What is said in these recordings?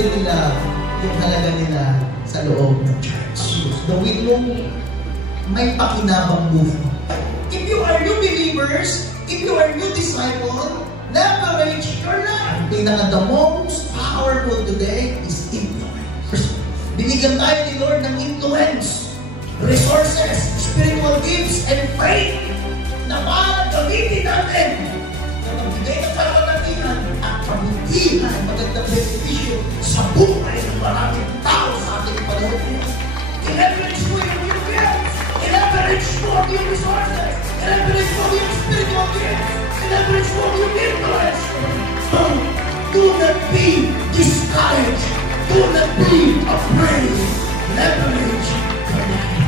din nila yung halaga nila sa loob ng church. Gawin mong may pakinabang buhay. If you are new believers, if you are new disciple, leverage your life. The most powerful today is influence. Binigyan tayo ni Lord ng influence, resources, spiritual gifts, and faith na para gamitin natin na magbigay ng kapanatinan at kabutihan, magandang benepisyo sa buhay ng maraming tao sa ating panahon. I-leverage mo yung gifts, i-leverage mo yung resources, i-leverage mo yung spiritual gifts, i-leverage mo yung influence. Do not be discouraged. Do not be afraid. Leverage your life.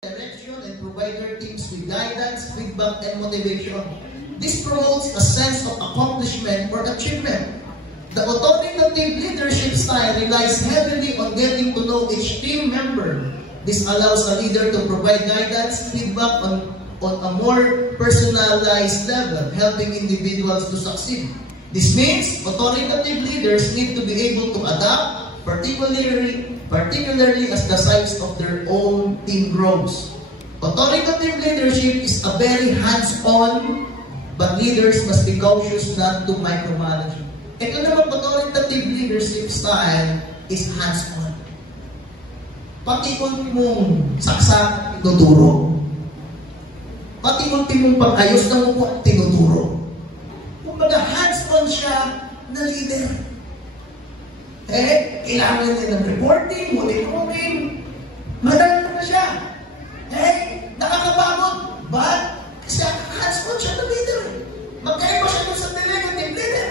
Direction and provide their teams with guidance, feedback, and motivation. This promotes a sense of accomplishment or achievement. The authoritative leadership style relies heavily on getting to know each team member. This allows a leader to provide guidance, feedback on a more personalized level, helping individuals to succeed. This means authoritative leaders need to be able to adapt, particularly as the size of their own team grows. Authoritative leadership is a very hands-on, but leaders must be cautious not to micromanage. Ito naman, authoritative leadership style is hands-on. Pati mong saksak, tinuturo. Pati mong pag-ayos ng upo, tinuturo. Kumbaga, hands-on siya na leader. Kailangan niya ng reporting, monitoring. Madali na siya. Nakakapagod. But, kasi hands-on siya na leader. Magkaiba siya dun sa delegative leader.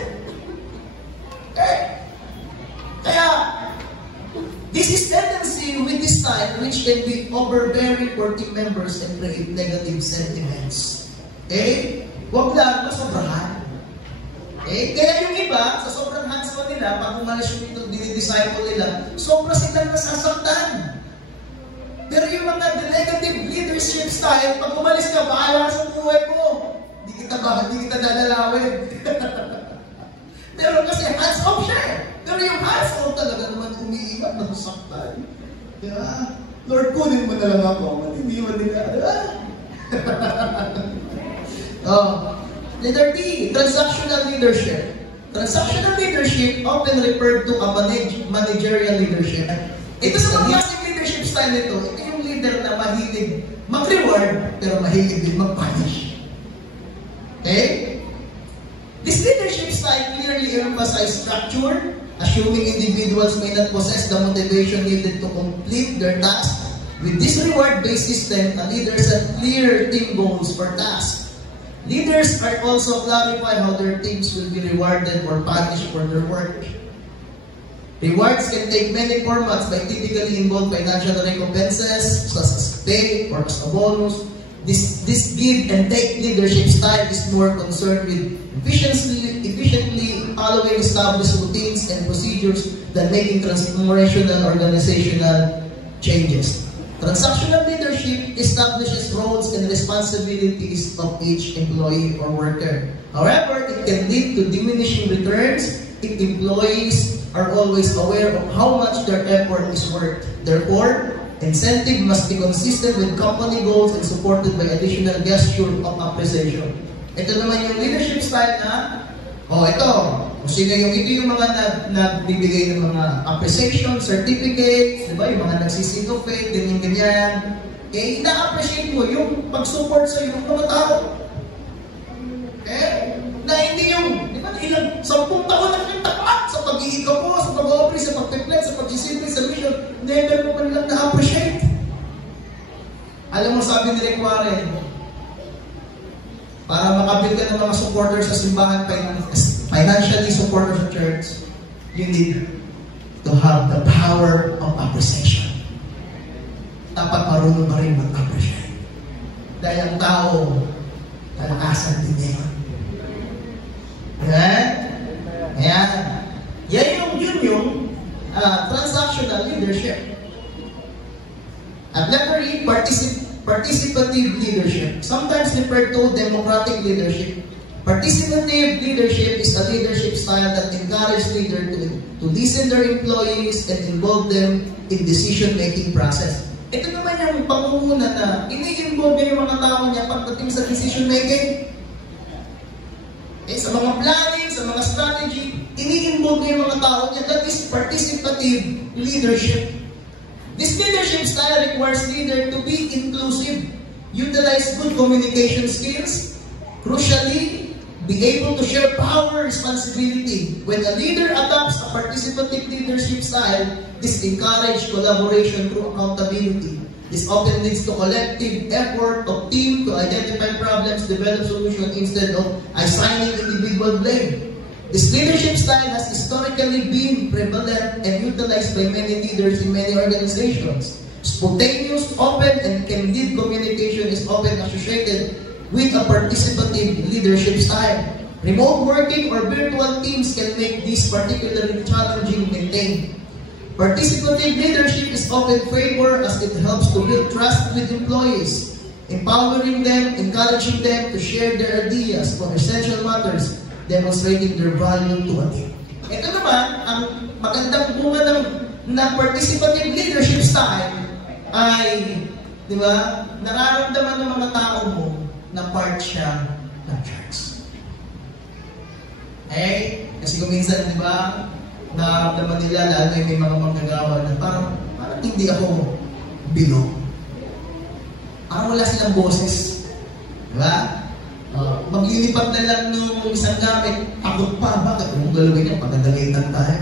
Kaya, this is tendency with this style which can be overbearing for team members and create negative sentiments. Huwag lang masobrahan. Kaya yung iba, sa sobrang hands-on nila, pag umalis yung ito, dinidisciple nila, sobra silang nasasaktan. Pero yung mga delegative leadership style, pag umalis ka, bahala sa buhay mo. Hindi kita dadalawin. Pero kasi hands-off siya. Pero yung hands-off talaga naman umiiwan, nasasaktan. Diba? Lord, kunin mo na lang ako. Matiniwan nila. Diba? Letter D, transactional leadership. Transactional leadership often referred to a managerial leadership. Ito sa mga klaseng leadership style nito, ito yung leader na mahilig mag-reward, pero mahilig din mag-punish. This leadership style clearly emphasizes structure, assuming individuals may not possess the motivation needed to complete their task. With this reward-based system, a leader set clear team goals for tasks. Leaders are also clarify how their teams will be rewarded or punished for their work. Rewards can take many formats but typically involve financial recompenses, such as pay or as a bonus. This give and take leadership style is more concerned with efficiently following established routines and procedures than making transformational organizational changes. Transactional leadership establishes roles and responsibilities of each employee or worker. However, it can lead to diminishing returns if employees are always aware of how much their effort is worth. Therefore, Incentive must be consistent with company goals and supported by additional gesture of appreciation. Ito naman yung leadership style na, ito yung mga nagbibigay ng mga appreciation, certificates, di ba? Yung mga nagsisintofate, ganyan-ganyan. Ina-appreciate mo yung pag-support sa iyo ng mga tao. Na hindi yung, di ba, ilang 10 taon na kinatapat sa pag-iigaw mo, sa pag-operate, sa pag-reflect, sa pag-sisilbi, sa mission, never mo man lang na-appreciate. Alam mo, sabi ni Rick Warren, para makabil ka ng mga supporters sa simbahan, financially supporters sa church, you need to have the power of appreciation. Dapat marunong pa rin mag-appreciate. Dahil ang tao, kalakasan din yan. Ayan. Yun yung transactional leadership. At letter E, participative leadership. Sometimes referred to democratic leadership. Participative leadership is a leadership style that encourages leaders to listen their employees and involve them in decision-making process. Ito naman yung pangunguna na ini-involve niya yung mga tao niya pagdating sa decision-making. Sa mga planning, sa mga strategy, ini-involve niya yung mga tao niya. That is participative leadership. This leadership style requires leader to be inclusive, utilize good communication skills, crucially, be able to share power, responsibility. When a leader adopts a participative leadership style, this encourages collaboration through accountability. This often leads to collective effort of team to identify problems, develop solutions instead of assigning individual blame. This leadership style has historically been prevalent and utilized by many leaders in many organizations. Spontaneous, open, and candid communication is often associated with a participative leadership style. Remote working or virtual teams can make this particularly challenging to maintain. Participative leadership is often favored as it helps to build trust with employees, empowering them, encouraging them to share their ideas on essential matters, demonstrating their value to a team. Ito naman, ang magandang bunga ng participative leadership style ay, di ba, nararamdaman ng mga tao mo na part siya ng church. Kasi kung minsan, di ba, nararamdaman nila, lalo yung may mga manggagawa na parang hindi ako bilog. Parang wala silang boses. Diba? Maglilipat na lang ng isang gamit, takot pa, bakit? Kung galawin niya, pagdagalitan tayo.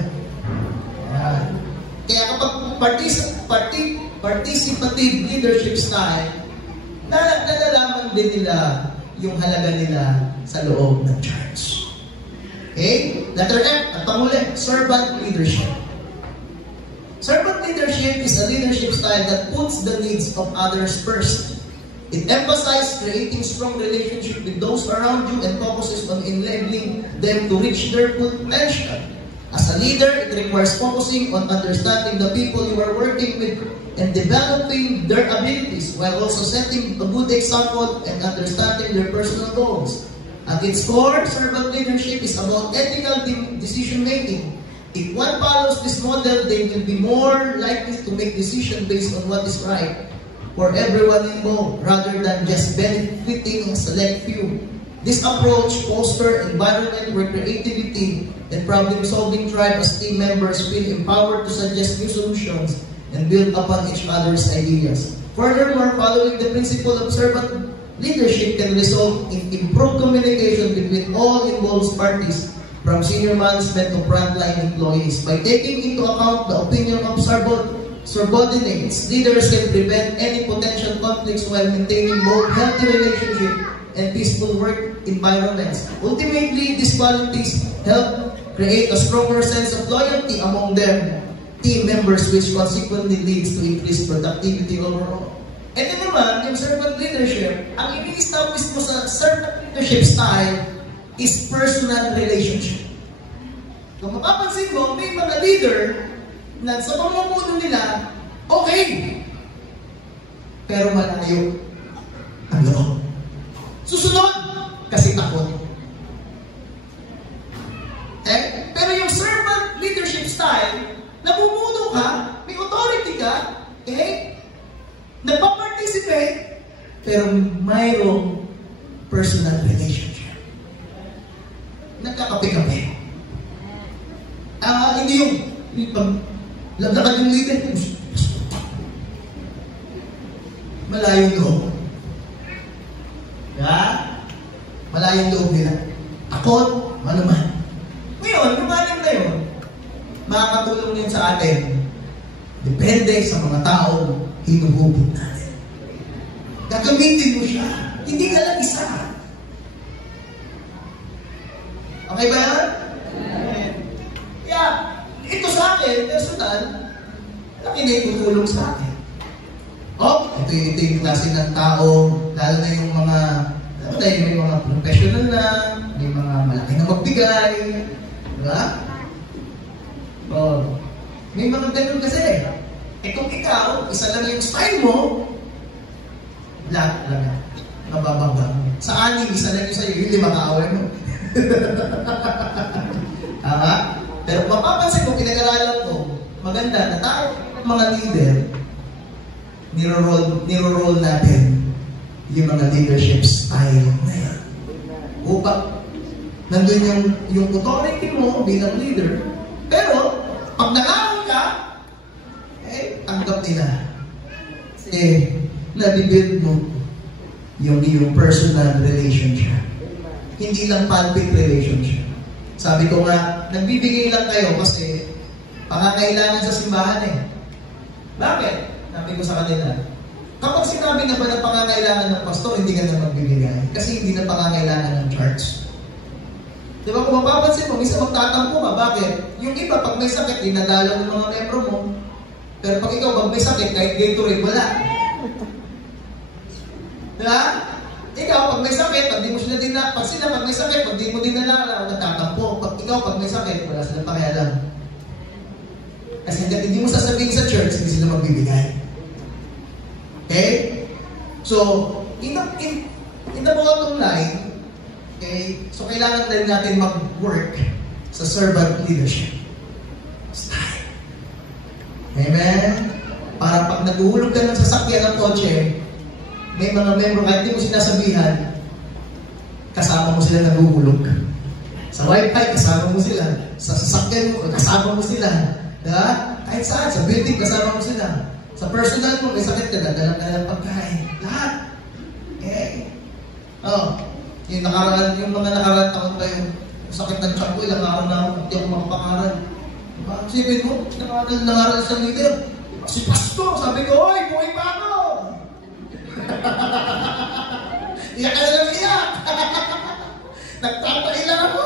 Kaya kapag participative leadership style, nalalaman din nila yung halaga nila sa loob ng church. Okay? Letter F, at panguli, servant leadership. Servant leadership is a leadership style that puts the needs of others first. It emphasizes creating strong relationships with those around you and focuses on enabling them to reach their full potential. As a leader, it requires focusing on understanding the people you are working with and developing their abilities while also setting a good example and understanding their personal goals. At its core, servant leadership is about ethical decision-making. If one follows this model, they will be more likely to make decisions based on what is right for everyone involved, rather than just benefiting a select few. This approach fosters an environment where creativity and problem-solving thrive as team members feel empowered to suggest new solutions and build upon each other's ideas. Furthermore, following the principle of servant leadership can result in improved communication between all involved parties, from senior management to frontline employees. By taking into account the opinion of subordinates, leaders can prevent any potential conflicts while maintaining both healthy relationships and peaceful work environments. Ultimately, these qualities help create a stronger sense of loyalty among their team members, which consequently leads to increased productivity overall. Ito naman, yung servant leadership, ang ini-establish mo sa servant leadership style is personal relationship. Kung mapapansin mo, may mga leader na sa pamumuno nila, okay, pero malayo ang loob. Susunod, kasi takot. Pero yung servant leadership style, namumuno ka, may authority ka, pero mayroong personal relationship. Nagkakape-kape. Hindi yung pag lakad yung leader, malayong loob. Malayong loob nila. Takot, manuman. Ngayon, lumalim na yun, makakatulong yun sa atin. Depende sa mga taong hinuhubog natin. Gagamitin mo siya. Hindi ka lang isa. Okay ba yan? Yeah. Ito sa akin, personal, laki na itutulong sa akin. Ito yung klase ng tao, lalo na yung mga, may mga professional na, may mga malaki na magbigay, diba? May mga ganun kasi. Kung ikaw, isa lang yung style mo, lahat lang nabababa. Sa anim, isa lang yung sa'yo, yung 5 kaaway mo. Pero mapapansin ko, pinag-aralan ko, maganda na tayo, mga leader, niro-roll natin yung mga leadership style na yan. Upang nandun yung authority mo bilang leader, pero pag nakawin ka, tanggap nila. Nabibuild mo yung personal relationship. Hindi lang pulpit relationship. Sabi ko nga, nagbibigay lang kayo kasi pangangailangan sa simbahan eh. Bakit? Sabi ko sa kanila, kapag sinabi na ba ng pangangailangan ng pastor, hindi ka na magbibigay. Kasi hindi na pangangailangan ng church. Di ba kung mapapansin mo, minsan magtatampo ka. Bakit? Yung iba, pag may sakit, dinadalaw ng mga membro mo. Pero pag ikaw, pag may sakit, kahit Gatorade, wala. Diba? Ikaw, pag may sakit, pag di mo sila pag may sakit, pag di mo dinalala, nagtatampo. Pag ikaw, pag may sakit, wala silang pakialam. Kasi hindi mo sasabihin sa church, hindi sila magbibigay. Okay? So, in the bottom line, okay, so kailangan din natin mag-work sa servant leadership style. Amen? Para pag naguhulog ka ng sasakyan ng kotse, may mga membro, kahit hindi mo sinasabihan, kasama mo sila naguhulog. Sa wifi, kasama mo sila. Sa sasakyan mo, kasama mo sila. Diba? Kahit saan, sa building, kasama mo sila. Sa personal mo, may sakit ka, dadalang ka ng pagkain. Lahat. Okay? Yung mga nakaraan taon pa yung sakit ng tiyan ko, ilang araw na ako, hindi ako makapakaral. Diba? Sipin mo, nangaral sa leader. Si pastor, sabi ko, "Hoy, buhay pa ako!" Iyak ka na lang iyak! Nagtatay lang ako!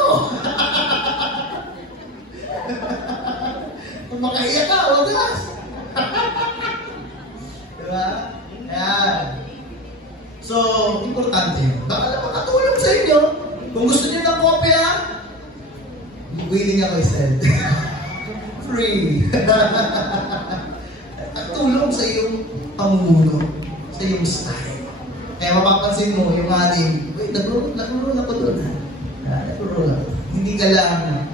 Kung makaiyak ka, huwag gas! Diba? Ayan. So, importante. Baka na makatulong sa inyo. Kung gusto niyo ng kopya, willing ako i-send. Free. At tulong sa iyong pamumuno, sa iyong style. Kaya mapapansin mo, yung ating, wait, nag-roll ako doon. Nag-roll ako. Hindi ka lang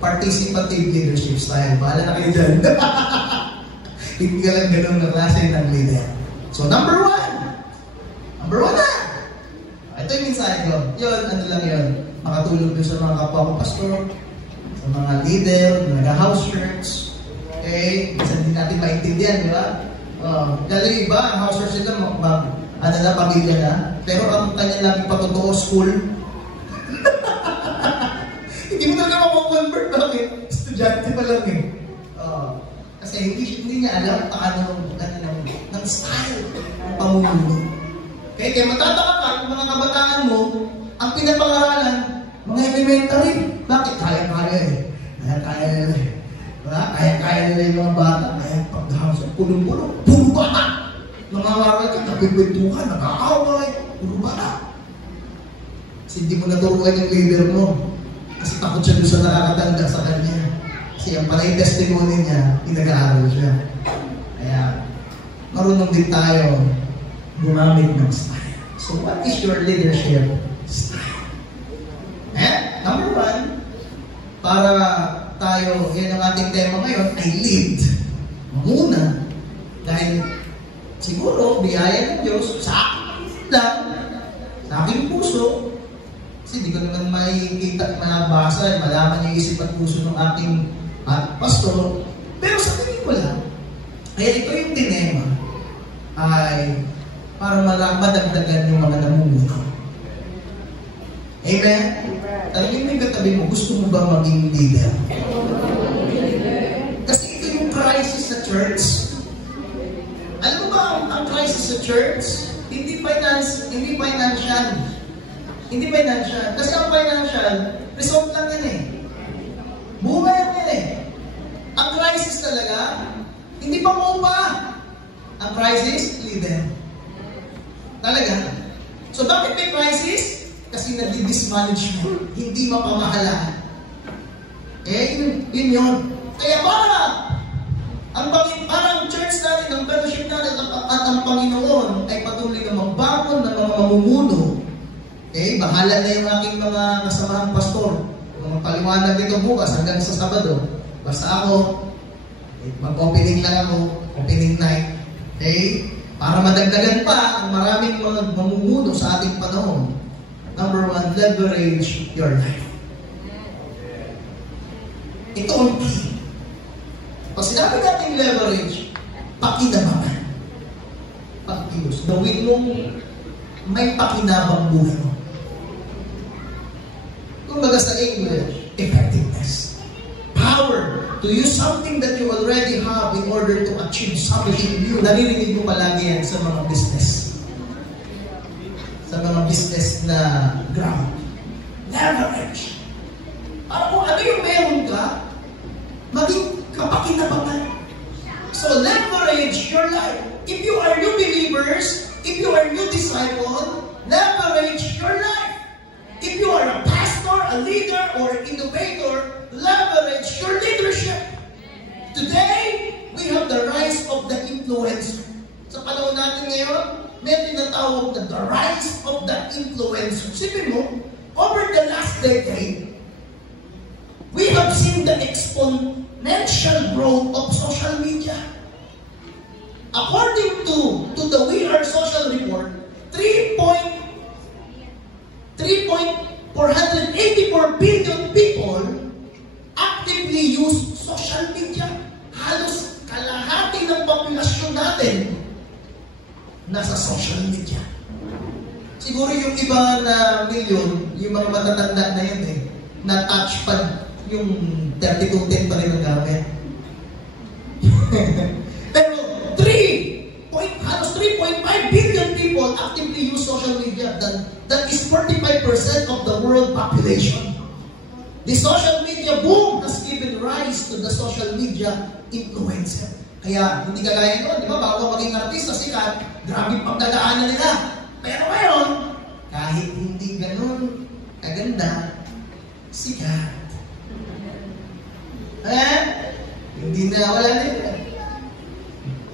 participative leadership style. Bahala na kayo dyan. Hindi ka lang ganun na klase ng leader. So, number one na! Ito yung mensahe ko. Yun, ano lang yun. Makatulong doon sa mga kapwa ko pastor, sa mga leader, mga house church. Okay? Minsan din natin maintindihan, di ba? Lalo yung iba, ang house church nila, pamilya na. Pero ang kanya namin patotoo, school. Hindi mo talaga makakonvert. Bakit? Estudyante pa lang eh. Kasi hindi niya alam paano ng style ng pamumuno. Kaya matataka ka kung mga kabataan mo, ang pinapangaralan, mga elementary. Bakit? Kaya-kaya eh. Kaya-kaya eh. Kaya-kaya nila yung mga bata. Kaya pag-house, pulong-pulong, puro bata. Nangangaral ka, nagpipintukan, nag-aaway, puro bata. Kasi hindi mo naturuan yung leader mo. Kasi takot siya doon sa nakakatanda sa kanya. Kasi ang palay testimony niya, pinag-aaral siya. Kaya, marunong din tayo gumamit ng style. So, what is your leadership style? Number one, para tayo, yan ang ating tema ngayon, I lead. Muna. Dahil Siguro, biyaya ng Diyos, sa akin lang, sa aking puso, kasi di ko naman makikita at mabasa, malaman yung isip at puso ng ating pastor, pero sa tingin ko lang, kaya ito yung dilema, ay para madagdagan yung mga namumuno. Amen? Tanungin mo yung katabi mo, gusto mo ba maging leader? Kasi ito yung crisis sa church. Alam mo ba ang crisis sa church? Hindi financial. Hindi financial. Kasi ang financial, result lang yan eh. Buhay lang yan eh. Ang crisis talaga, hindi pa mo ba? Ang crisis, leader. Talaga. So bakit may crisis? Kasi nadi-dismanage mo. Hindi mapamahalaan. Yun yun. Kaya parang church natin, ang fellowship natin, at ang Panginoon ay patuloy na magbangon ng mga mamumuno. Bahala na yung aking mga kasamahang pastor. Paliwanag dito bukas hanggang sa Sabado. Basta ako, mag-opening lang ako, opening night. Para madagdagan pa ang maraming mga mamumuno sa ating panahon. Number 1, leverage your life. Ito ang key. Pag sinabi natin leverage, pakinabangan. Pakilos. Gawin mong may pakinabang buhay mo. Kumbaga sa English, effectiveness. Power to use something that you already have in order to achieve something new. Naririnig mo palagi yan sa mga business. Sa mga business na ground. Leverage. Para kung ano yung meron ka, maging kapakinabangan. So leverage your life. If you are new believers, if you are new disciple, leverage your life. If you are a pastor, a leader, or an innovator, leverage your leadership. Today, we have the rise of the influencer. Sa panahon natin ngayon, may tinatawag na the rise of the influencer. Sipin mo, over the last decade, we have seen the exponential growth of social media. According to the We Are Social report, 3.484 billion people actively use social media. Halos kalahati ng populasyon natin nasa social media. Siguro yung iba na milyon, yung mga matatanda na yun na touchpad, yung 3210 pa rin ang gamit. Pero halos 3.5 billion people actively use social media. That is 45% of the world population. The social media boom has given rise to the social media influencer. Kaya hindi kagaya noon, di ba? Bago maging artista, sikat, grabe pagdadaanan nila. Pero ngayon, kahit hindi ganun kaganda, sikat. Hindi na wala nila.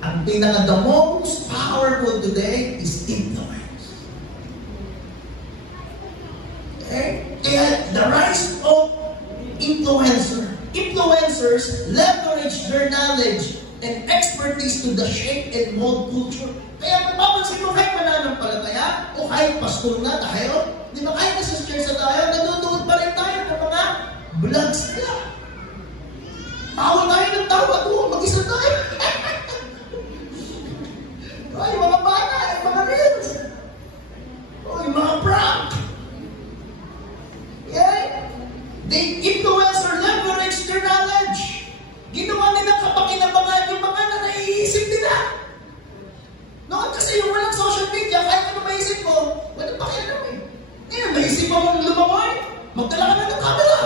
Ang the most powerful today is influence. Kaya the rise of influencer. Influencers leverage their knowledge and expertise to the shape and mold culture. Kaya mapapansin mo kahit mananampalataya o kahit pastor na tayo, di ba kahit nasa church na tayo, nanonood pa rin tayo ng mga vlogs nila. Tawa tayo ng tawa doon, mag-isa tayo. Ay, mga bata, ay mga reels. Ay, mga prank. The influencer leverage their knowledge. Ginawa nila kapakinabangan yung mga na naiisip nila. Noon kasi yung walang social media, kahit ano maisip mo, walang pakialam eh. Ngayon, maisip mo mong lumamoy, magdala ka na ng camera.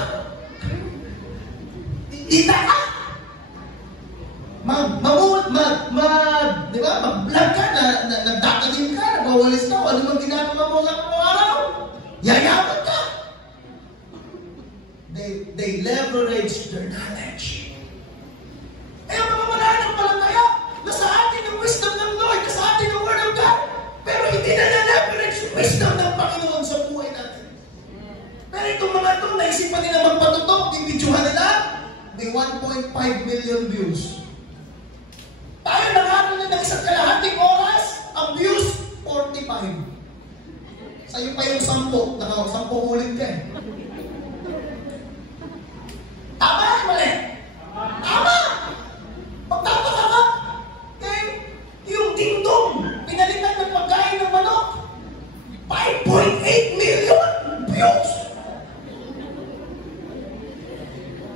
Ita ka. Di ba? Mag-vlog ka, nagdakalim ka, nagwawalis ka, ano mang ginagawa mo sa araw? Yayaman ka. They leverage their knowledge. Ang mga mananampalataya, nasa atin ang wisdom ng Lord, nasa atin ang Word of God, pero hindi na na-leverage yung wisdom ng Panginoon sa buhay natin. Pero itong mga ito, naisipan nila magpatutok, i-videohan nila, may 1.5 million views. Tayo nakaroon na ng isang kalahating oras, 10 ulit ka eh. Tama, mali. Tama! Magtataka ka. Okay? Yung dingdong, pinalitan ng pagkain ng manok. 5.8 million views.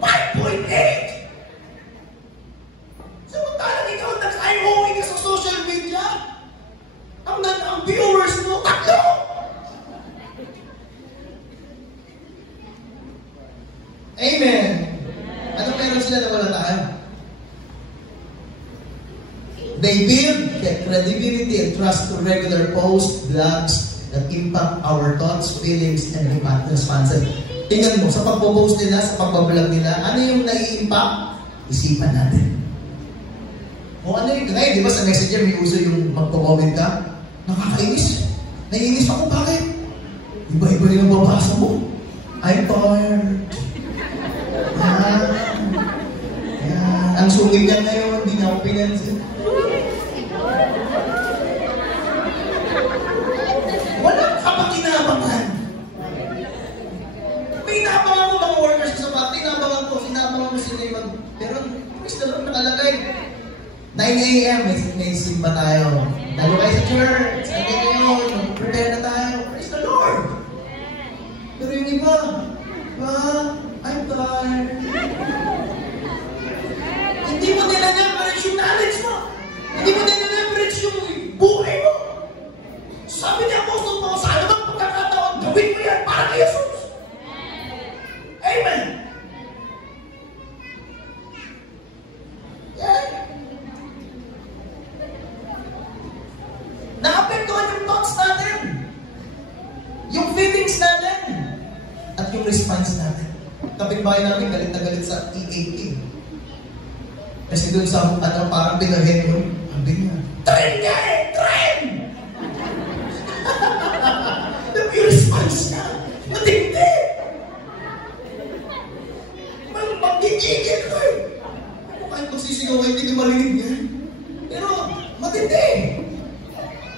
5.8! Samantalang ikaw nag-IOE ka sa social media, ang viewers mo, 3! Amen! Ano meron sila na wala tayo? They build the credibility and trust to regular posts, blogs that impact our thoughts, feelings, and responses. Tingnan mo, sa pagpo-post nila, sa pagbablog nila, ano yung nai-impact? Isipan natin. O ano yung, ngayon, di ba sa messenger may uso yung magpo-comment ka? Nakakainis. Naiinis ako, bakit? Iba-iba yung babasa mo. I'm tired. Ang sungin niya ngayon, hindi na ako pinansin. Walang kapag-inabangan. May inabangan mo mga workers sa pati, inabangan mo sila yung pero please na lang nakalagay. 9 a.m. may simba tayo. Dalo kayo sa church. Sunday ngayon, prepare na tayo. Praise the Lord! Pero yung iba, I'm tired. Hindi mo nila leverage yung knowledge mo. Hindi mo nila leverage yung buhay mo. Sabi niya, Apostol Paul, sa anumang pagkakataon, gawin mo yan para kay Jesus. Amen. Yeah. Naapektuhan yung thoughts natin, yung feelings natin, at yung response natin. Kapitbahay namin galit na galit sa EAT. Kasi doon sa parang binahin mo, sabi niya, trend nga eh! Trend! Yung response niya, matindi! Mag-gigigil ko eh! Kahit magsisigaw kayo, hindi marinig niya. Pero, matindi!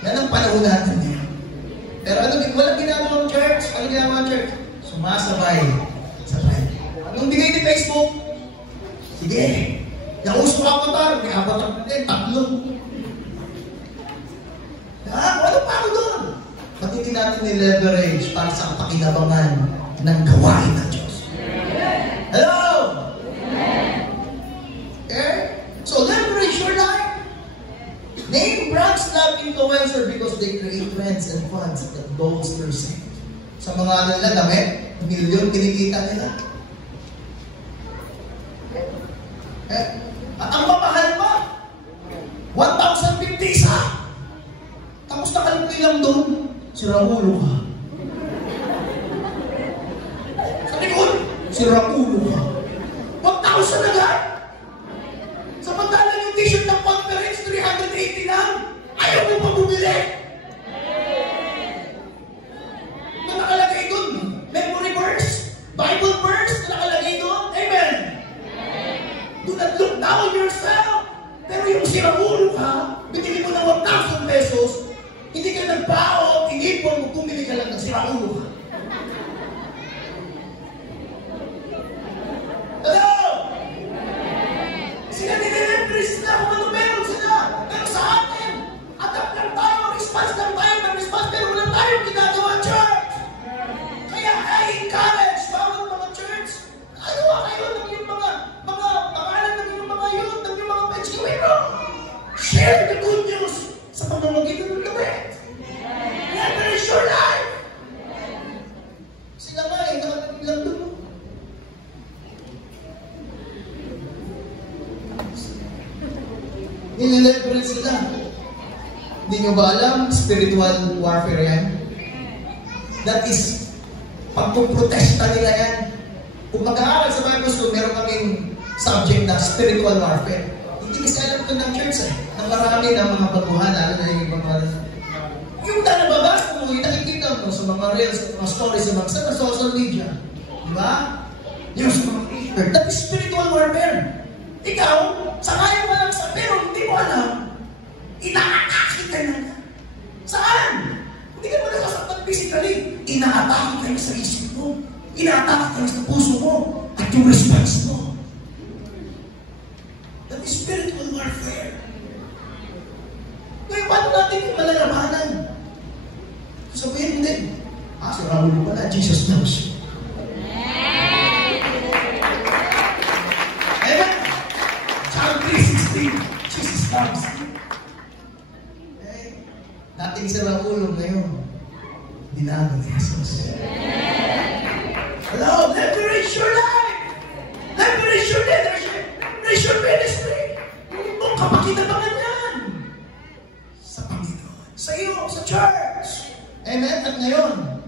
Yan ang panahon natin eh. Pero walang ginagawa ng church. Ano ginagawa ng church? Sumasabay. Sabay. Anong bigay ni Facebook? Sige. Yung uso ka pa tayo, may apat ang pwede, 3. Wala pa ako doon. Pati natin ni-leverage para sa kapakinabangan ng gawain ng Diyos. Hello? Okay? So, leverage your life. Name brands love influencer because they create trends and funds that those perceive. Sa mga nila damit, milyon kinikita nila. At ang mamahal pa, 1,050 isa. Tapos nakalagay lang doon, siraulo ka. Sa likod, siraulo ka. 1,000 agad. Samantalang yung t-shirt ng conference, 380 lang. Ayaw mo pa bumili. Na nakalagay doon, memory verse, Bible verse, na nakalagay doon. Amen. Do not look down yourself. Pero yung siraulo ka, binili mo ng 1,000 pesos, hindi ka nagbaon, inipon mo, bumili ka lang ng siraulo ka. Hello? Sila nire-repress sila kung ano meron sila. Pero sa atin, adapt lang tayo, response lang tayo ng response, pero wala tayong ginagawa, church. Kaya I encourage bawat mga church, ayaw kayo ng yung mga pangalan ng yung mga youth, ng yung mga pechkiwero. Share the good news sa pamamagitan ng gawin. Leverage your life. Sila nga eh, nakatagin lang doon. Nile-leverage sila. Hindi nyo ba alam, spiritual warfare yan? That is, pagpuprotesta nila yan. Kung mag-aaral sa Bible School, meron kaming subject na spiritual warfare. Hindi kasi alam ko ng church eh. Ang marami ng mga baguhan, lalo na yung mga yung nababasa mo, yung nakikita mo sa mga reels, mga stories, sa mga social media. Diba? Yung sa mga t-shirt. That is spiritual warfare. Ikaw, sakaya mo lang sa pero hindi mo alam, inaakakit ka na. Saan? Hindi ka mo nasasaktan physically. inaatake kayo sa isip mo, inaatake kayo sa puso mo, at yung response mo. That is spiritual warfare. Ngayon, paano natin yung malalabanan? Sabihin din, si Raul pala, Jesus knows. Amen? John 3:16, Jesus loves you. Dating si Raul ngayon, binago ni Jesus. Hello, liberate your life! Liberate your leadership! Liberate your ministry! Kung kapakinabangan yan! Sa Panginoon, sa iyo, sa church! Amen? At ngayon,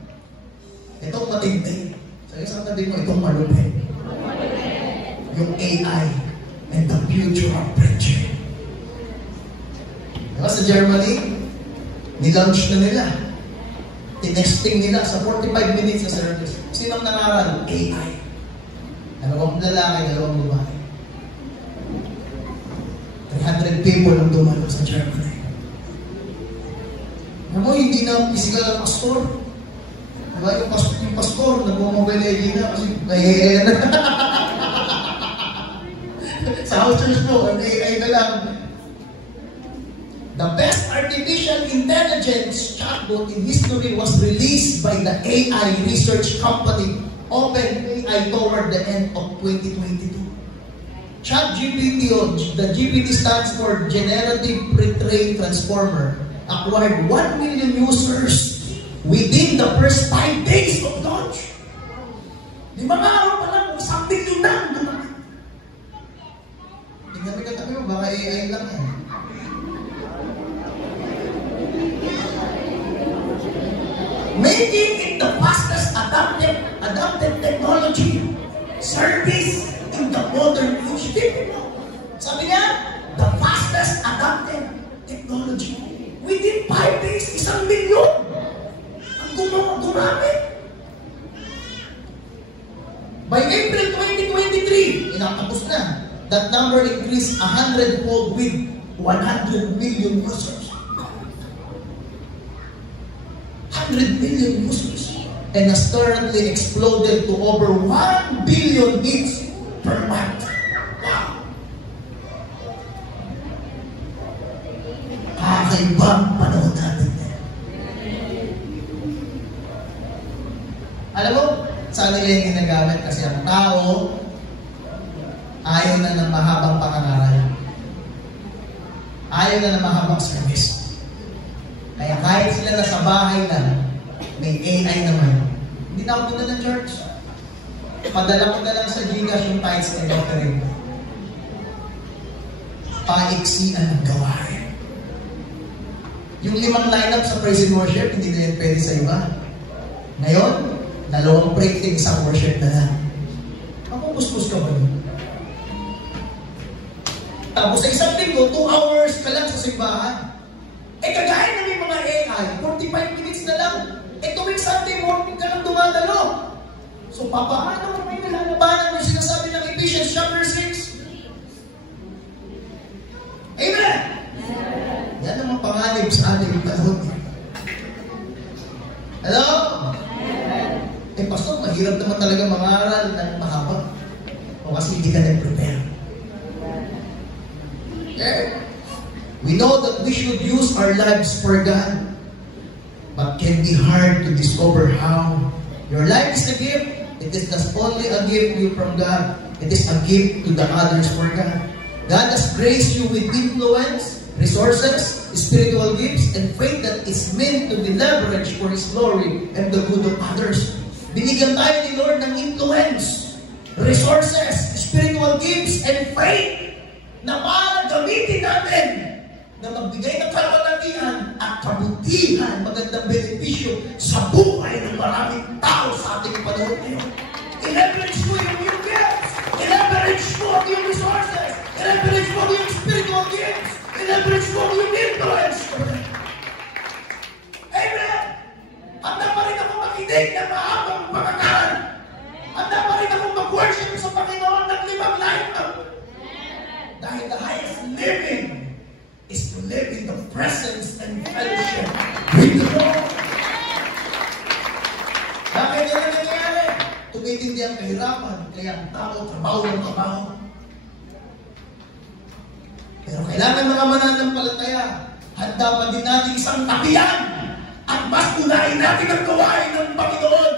itong matindi. Sa isang tabi mo, itong malupit. Yung AI and the future of preaching. Diba sa Germany, nilaunch na nila. Tinesting nila sa 45 minutes na service. Sinong nangaral? AI. Dalawang lalaki, dalawang babae. 300 people ang dumalo sa Germany. Alam mo, hindi na physical ang pastor. Diba yung pastor, nagmamobile legend na kasi nahihiyan na. Sa house church mo, ang AI na lang. The best artificial intelligence chatbot in history was released by the AI research company OpenAI toward the end of 2022. ChatGPT, the GPT stands for Generative Pre-trained Transformer, acquired 1 million users within the first 5 days of launch. 5 araw pa lang, 1 billion na dumami. Tingnan mo katabi mo, baka AI lang yan. Making it the fastest adapted technology service in the modern age. Sabi niya, the fastest adapted technology. Within 5 days, 1 milyon ang gumamit. By April 2023, inatapos na. That number increased 100-fold with 100 million users. 100 million users, and has currently exploded to over 1 billion hits per month. Wow! Kakaibang panahon natin yan. Alam mo, saan nila yung ginagamit? Kasi ang tao ayaw na ng mahabang pangangaral. Ayaw na ng mahabang service. Kaya kahit sila nasa bahay lang, may AI naman. Hindi na ako punta ng church. Padala ko na lang sa Gcash yung tithes and offering. Paiksian ang gawain. Yung 5 lineup sa praise and worship, hindi na yan pwede sa iba. Ngayon, 2 praising, 1 worship na lang. Mapupuspos ka ba yun? Tapos sa isang linggo, 2 hours ka lang sa simbahan. Kagaya na may mga AI, 45 minutes na lang. Tuwing Sunday morning ka lang dumadalo. So, papaano mo may nalalabanan yung sinasabi ng Ephesians chapter 6? Amen! Yan ang mga panganib sa ating panahon. Hello? Pastor, mahirap naman talaga mangaral ng mahaba. O kasi hindi ka nag-prepare. Okay? We know that we should use our lives for God, but can be hard to discover how. Your life is a gift. It is not only a gift you from God, it is a gift to the others for God. God has graced you with influence, resources, spiritual gifts, and faith that is meant to be leveraged for His glory and the good of others. Binigyan tayo ni Lord ng influence, resources, spiritual gifts, and faith na para gamitin natin na magbigay ng kalwalatian at kabutihan, magandang benepisyo sa buhay ng maraming tao sa ating panahon ngayon. I-leverage mo yung gifts, i-leverage mo yung resources, i-leverage mo yung spiritual gifts, i-leverage mo yung influence. Amen! Handa pa rin ako makinig ng mahabang pangangaral. Handa pa rin ako mag-worship sa Panginoon ng 5 lifetime. Dahil the highest living is to live in the presence and fellowship with the Lord. kayang tao, trabaho ng trabaho. Pero kailangan mga mananampalataya, handa pa din natin isang tapian at mas unahin natin ang gawain ng Panginoon.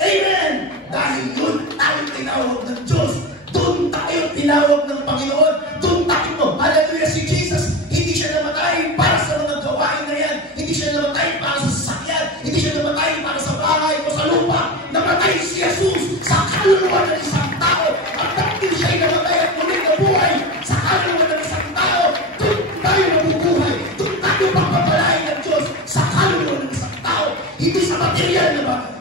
Amen! Dahil doon tayo tinawag ng Diyos. Doon tayo tinawag ng Panginoon. Doon tayo. Hallelujah, si Jesus, hindi siya namatay para sa mga gawain na yan. Hindi siya namatay para sa sasakyan. Hindi siya namatay para sa bahay o sa lupa. Namatay si Jesus sa kaluluwa ng isang tao. At dahil siya'y namatay at muling nabuhay sa kaluluwa ng isang tao, doon tayo mabubuhay. Doon tayo pagpapalain ng Diyos sa kaluluwa ng isang tao. Hindi sa material na bagay.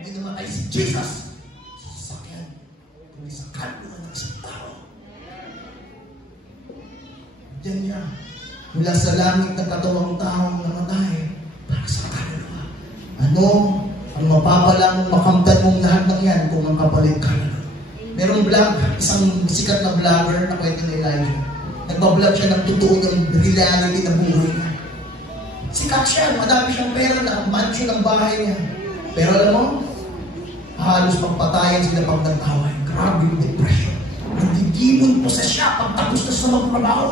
Hindi namatay si Jesus sa sasakyan, kundi sa kaluluwa ng isang tao. Diyan niya, mula sa langit na katawang taong namatay para sa kaluluwa. Ano ang mapapalang makamtan mong lahat ng yan kung ang kapalit kaluluwa? Merong vlog, isang sikat na vlogger na kwento ni Elijah. Nagbablog siya ng totoo ng reality na buhay niya. Sikat siya, madami siyang pera na mansion ng bahay niya. Pero alam mo, halos pagpatayan sila pag nagtaway. Grabe yung depression. Nagdidimon po sa siya pag tapos na sa magtrabaho.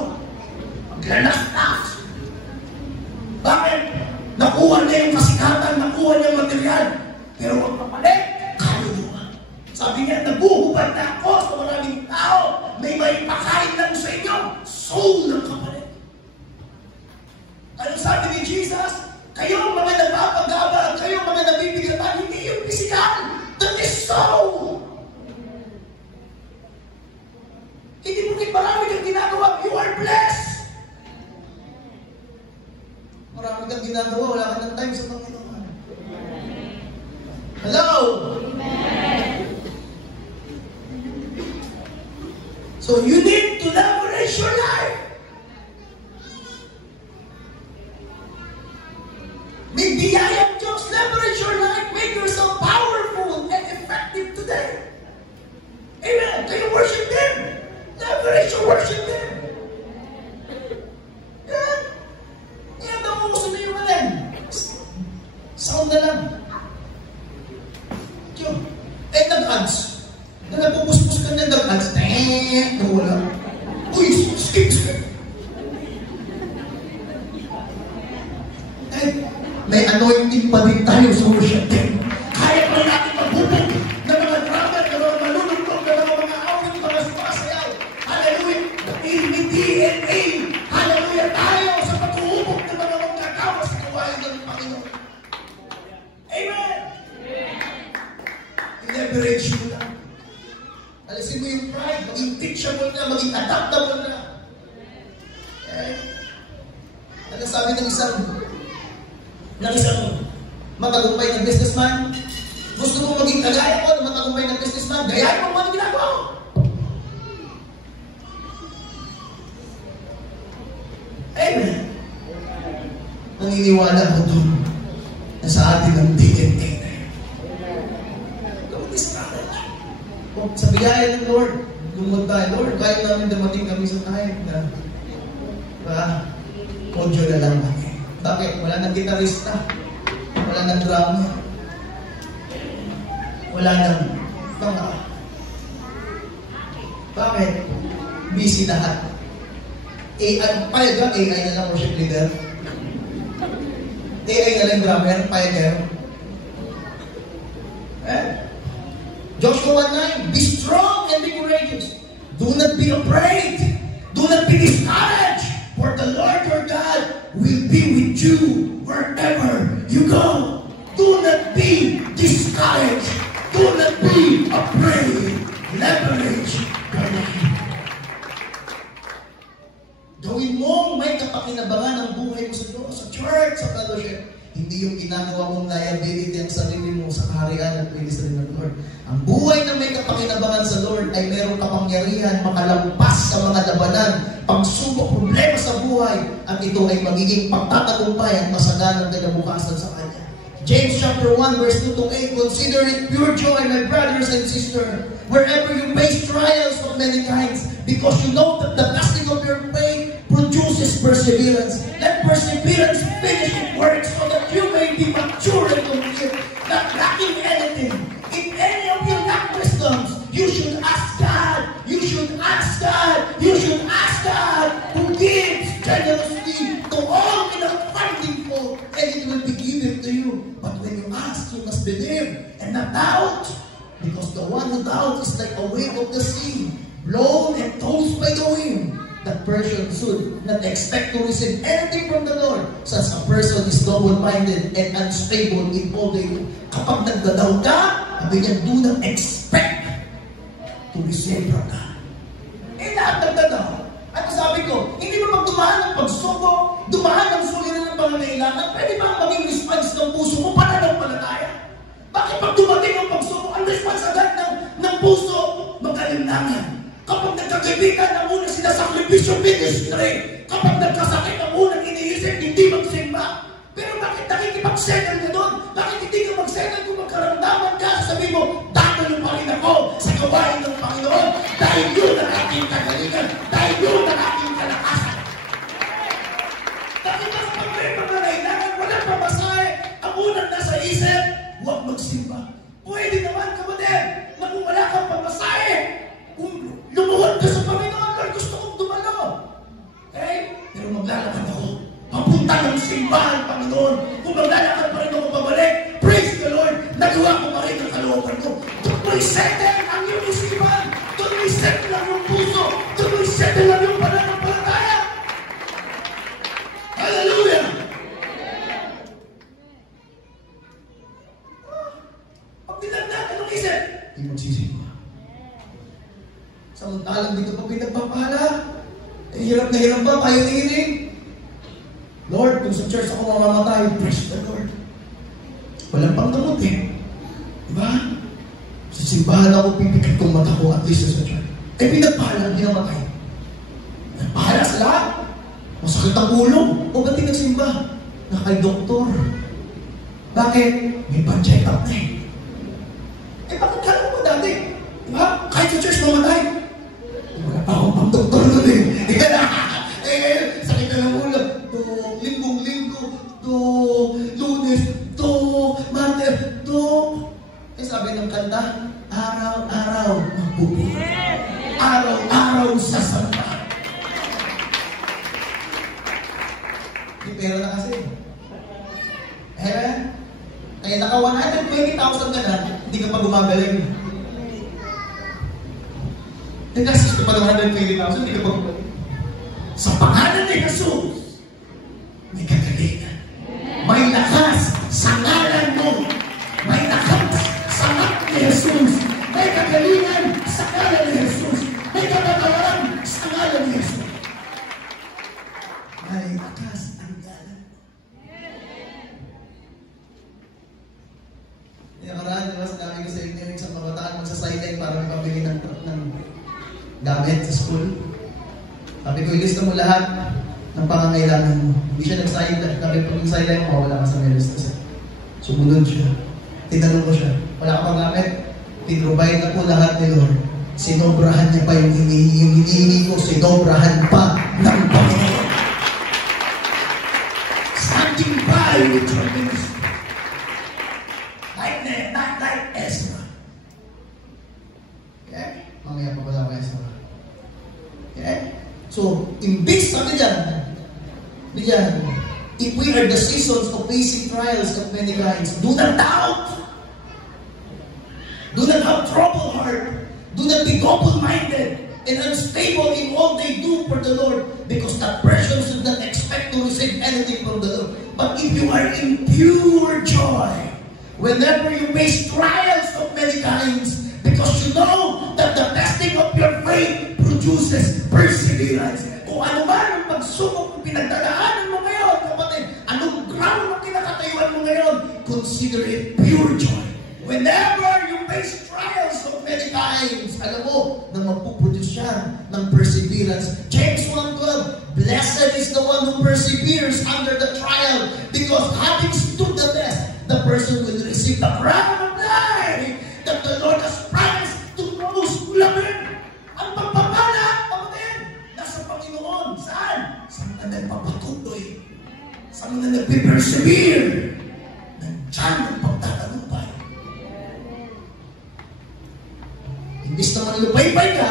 Maglalas-las. Bakit? Nakuha niya yung kasikatan, nakuha niya yung material. Pero ang kapalit, kaluluwa. Sabi niya, naguhubad na ako sa maraming tao. May pakain lang sa inyo. Soul ng kapalit. Ano sabi ni Jesus? Kayo mga nagpapagabal, kayo mga nabibigatan, hindi yung physical. That is soul. Hindi mo rin marami kang ginagawa. You are blessed. Marami kang ginagawa. Wala ka ng time sa Panginoon. Hello? Amen. So you need to leverage your life. May biyayang Diyos. Leverage your life. Make yourself powerful and effective today. Amen. Can you worship Him? Leverage your worship Him. Yan. Yan ang mga sabihin mo rin. Sound na lang. Diyo. Eh, nag-ads. Na nagpupuspus ka na nag-ads. Nawala. Uy, skip. May anointing pa rin tayo sa worship team. Kaya pa natin magbubog na mga drama, na mga malulungkot, na mga awit, mga sumasayaw. Hallelujah! May DNA. Hallelujah! Tayo sa pag-uubog ng mga magkakawa sa kawain ng Panginoon. Amen! I-leverage mo lang. Alisin mo yung pride, maging teachable na, maging adaptable na. Okay? Ano sabi ng isang matagumpay ng businessman? Gusto mo maging kagaya ko ng matagumpay ng businessman? Gayahin mo mga ginagawa ko. Amen. Naniniwala ko doon na sa atin ang DNA na yun. Don't discourage. Sa biyaya ng Lord, lumod tayo, Lord, kaya namin dumating kami sa time na audio na lang kami. Bakit? Wala nang gitarista. Wala nang drama. Wala nang panga. Bakit? Busy lahat. AI, payag ka? AI na lang worship leader? AI na lang drummer? Payag kayo? Joshua 1:9, be strong and be courageous. Do not be afraid. Do not be discouraged. For the Lord your God will be with you wherever you go. Do not be discouraged. Do not be afraid. Leverage your life. Gawin mo may kapakinabangan ang buhay mo sa Diyos, sa church, sa fellowship. Hindi yung ginagawa mong liability ang sarili mo sa kaharian at ministry ng Lord. Ang buhay na may kapakinabangan sa Lord ay mayroong kapangyarihan makalampas sa mga labanan, pagsubok, problema sa buhay, at ito ay magiging pagtatagumpay at masaganang kinabukasan sa Kanya. James chapter 1 verse 2-8, consider it pure joy, my brothers and sisters, wherever you face trials of many kinds, because you know that the testing of your faith produces perseverance. Let perseverance finish its work so that you may be mature and complete, not lacking anything. If any of you lack wisdom, You should ask God. You should ask God. You should ask God who gives generously to all without finding fault, and it will be given to you. But when you ask, you must believe and not doubt. Because the one who doubts is like a wave of the sea, blown and tossed by the wind. That person should not expect to receive anything from the Lord. Such a person is double-minded and unstable in all they do. Kapag nagdadaw ka, sabi niya, do not expect to receive from God. Eh, lahat nagdadaw. Ano sabi ko? Hindi ba pag dumaan ng pagsuko, dumaan ng suliran ng pangangailangan, pwede ba maging response ng puso mo pananampalataya? Bakit pag dumating ang pagsuko, ang response agad ng puso, magalinlangan? Kapag nagkakaibigan, ang unang sinasakripisyo ministry. Kapag nagkasakit, ang unang iniisip, hindi magsimba. Pero bakit nakikipag-settle ka doon? Bakit hindi ka mag-settle kung magkaramdaman ka? Sabi mo, dadalo pa rin ako sa gawain ng Panginoon dahil yun ang aking kagalingan, dahil yun ang aking kalakasan. Dahil kapag may pangangailangan, walang pamasahe, ang unang nasa isip, huwag magsimba. Pwede naman, kapatid, na kung wala kang pamasahe, kung lumuhod ka sa Panginoon, Lord, gusto kong dumalo. Okay? Pero maglalakad ako. Papunta ng simbahan, Panginoon. Kung maglalakad pa rin ako pabalik, praise the Lord, nagawa ko pa rin ang kalooban ko. Doon mo'y settle ang iyong isipan. Doon mo'y settle ang iyong puso. Doon mo'y settle ang iyong pananampalataya. Hallelujah! Pag tinagdag, anong isip? Hindi magsisimba. Samantalang dito pag pinagpapala, hirap na hirap ba kayo tingin? Lord, kung sa church ako mamamatay, praise the Lord. Walang panggamot eh. Diba? Sa simbahan ako, pipikit kong mata ko at least sa church. Eh, pinagpala, hindi namatay. Nagpala sa lahat. Masakit ang ulo. O ba't nagsimba? Na kay doktor. Bakit? May pa-check up na eh. Eh, bakit kala mo dati? Diba? Kahit sa church mamatay. Wala pa akong pang-doktor nun eh. Sakit na ng ulo. Linggong-linggo. Lunes. Martes. Eh, sabi ng kanta, araw-araw magbubuhay. Araw-araw sa samba. May pera na kasi. Kaya naka 120,000 ka na, hindi ka pa gumagaling. Nagkasis ko pa ng 120,000, hindi ka pa gumagaling. Sa pangalan ni Jesus, may kagalingan. May lakas sa ngalan mo. May lakas sa ngalan ni Jesus. May kagalingan sa ngalan ni Jesus. May kapatawaran sa ngalan ni Jesus. May lakas ang ngalan. Yung karaan, diba, sinabi ko sa inyo yung isang kabataan magsasideline para may pabili ng gamit sa school. Sabi ko, ilista mo lahat ng pangangailangan mo. Hindi siya nag-sideline. Sabi ko, yung sideline mo, wala ka sa may lista. Sumunod siya. Tinanong ko siya, wala ka pang gamit? Pinrovide na po lahat ni Lord. Sinobrahan niya pa yung hinihingi ko. Sinobrahan pa ng Panginoon. Standing by with your ministry. Not like Ezra. Okay? Mamaya pa pala ako Ezra. Okay? So, imbis sabi diyan, if we are the seasons of facing trials of many kinds, do not doubt. Do not have troubled heart. Do not be double-minded and unstable in all they do for the Lord, because that person should not expect to receive anything from the Lord. But if you are in pure joy, whenever you face trials of many kinds, because you know that the testing of your faith produces perseverance. Kung ano man ang pagsubok kung pinagdadaanan mo ngayon, kapatid, anong ground ang kinakatayuan mo ngayon, consider it pure joy. Whenever you face trials of many kinds, alam mo na magpuproduce siya ng perseverance. James 1:12, blessed is the one who perseveres under the trial, because having stood the test, the person will receive the crown of life that the Lord has promised to those who love Him. Ang pagpapala, kapatid, nasa Panginoon. Saan? Sa mga nagpapatuloy. Sa mga nagpe-persevere. Nandiyan ang pagtatagumpay. Imbis na manlupay-pay ka,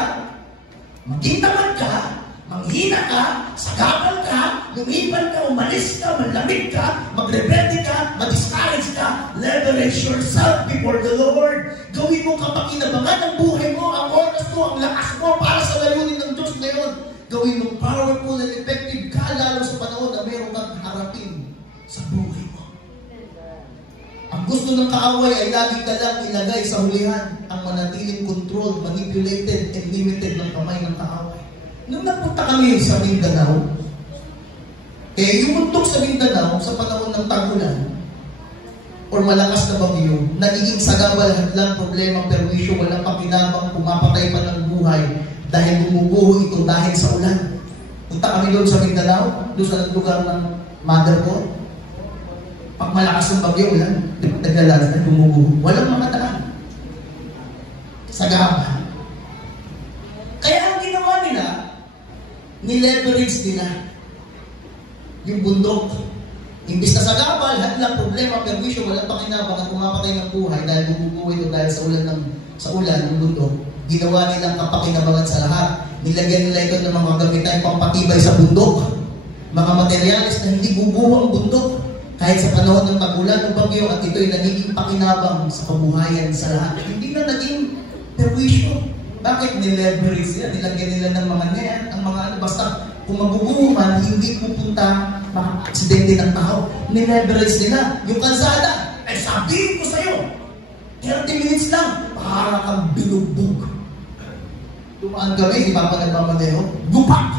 maging tamad ka, manghina ka, sagabal ka, lumipan ka, umalis ka, malamig ka, magrebelde ka, madiscourage ka, leverage yourself before the Lord. Gawin mo kapakinabangan ang buhay mo, ang oras mo, ang lakas mo para sa layunin ng Diyos ngayon. Gawin mo powerful and effective ka, lalo sa panahon na meron kang harapin sa buhay mo. Ang gusto ng kaaway ay lagi ka lang ilagay sa hulihan, ang manatiling controlled, manipulated, and limited ng kamay ng kaaway. Nung nagpunta kami sa Mindanao, yung muntok sa Mindanao sa panahon ng tag-ulan or malakas na bagyo, nagiging sagabal hadlang, problema, perwisyo, walang pakinabang, pumapatay pa ng buhay dahil bumubuho ito dahil sa ulan. Punta kami doon sa Mindanao, doon sa lugar ng mother ko. Pag malakas ng bagyo, ulan, naglalas na bumubuho. Walang makadaan. Sagabal. Kaya ang ginawa nila, nileverage nila yung bundok. Imbis na sagabal, hadlang, problema, perwisyo, walang pakinabang at pumapatay ng buhay dahil bumubuhay ito dahil sa ulan ng bundok. Ginawa nilang kapakinabangan sa lahat. Nilagyan nila ito ng mga gamitan pampatibay sa bundok. Mga materyales na hindi bubuo ang bundok kahit sa panahon ng tag-ulan o bagyo, at ito'y nagiging pakinabang sa kabuhayan sa lahat. Hindi na naging perwisyo. Bakit nileverage nila? Nilagyan nila ng mga net, ang mga ano, basta kung mabubuo man, hindi pupunta mga aksidente ng tao. Nileverage nila. Yung kalsada, ay sabihin ko sa'yo, 30 minutes lang, para kang binugbog. Tumaan kami, di ba pa nagmamaneho? Gupak!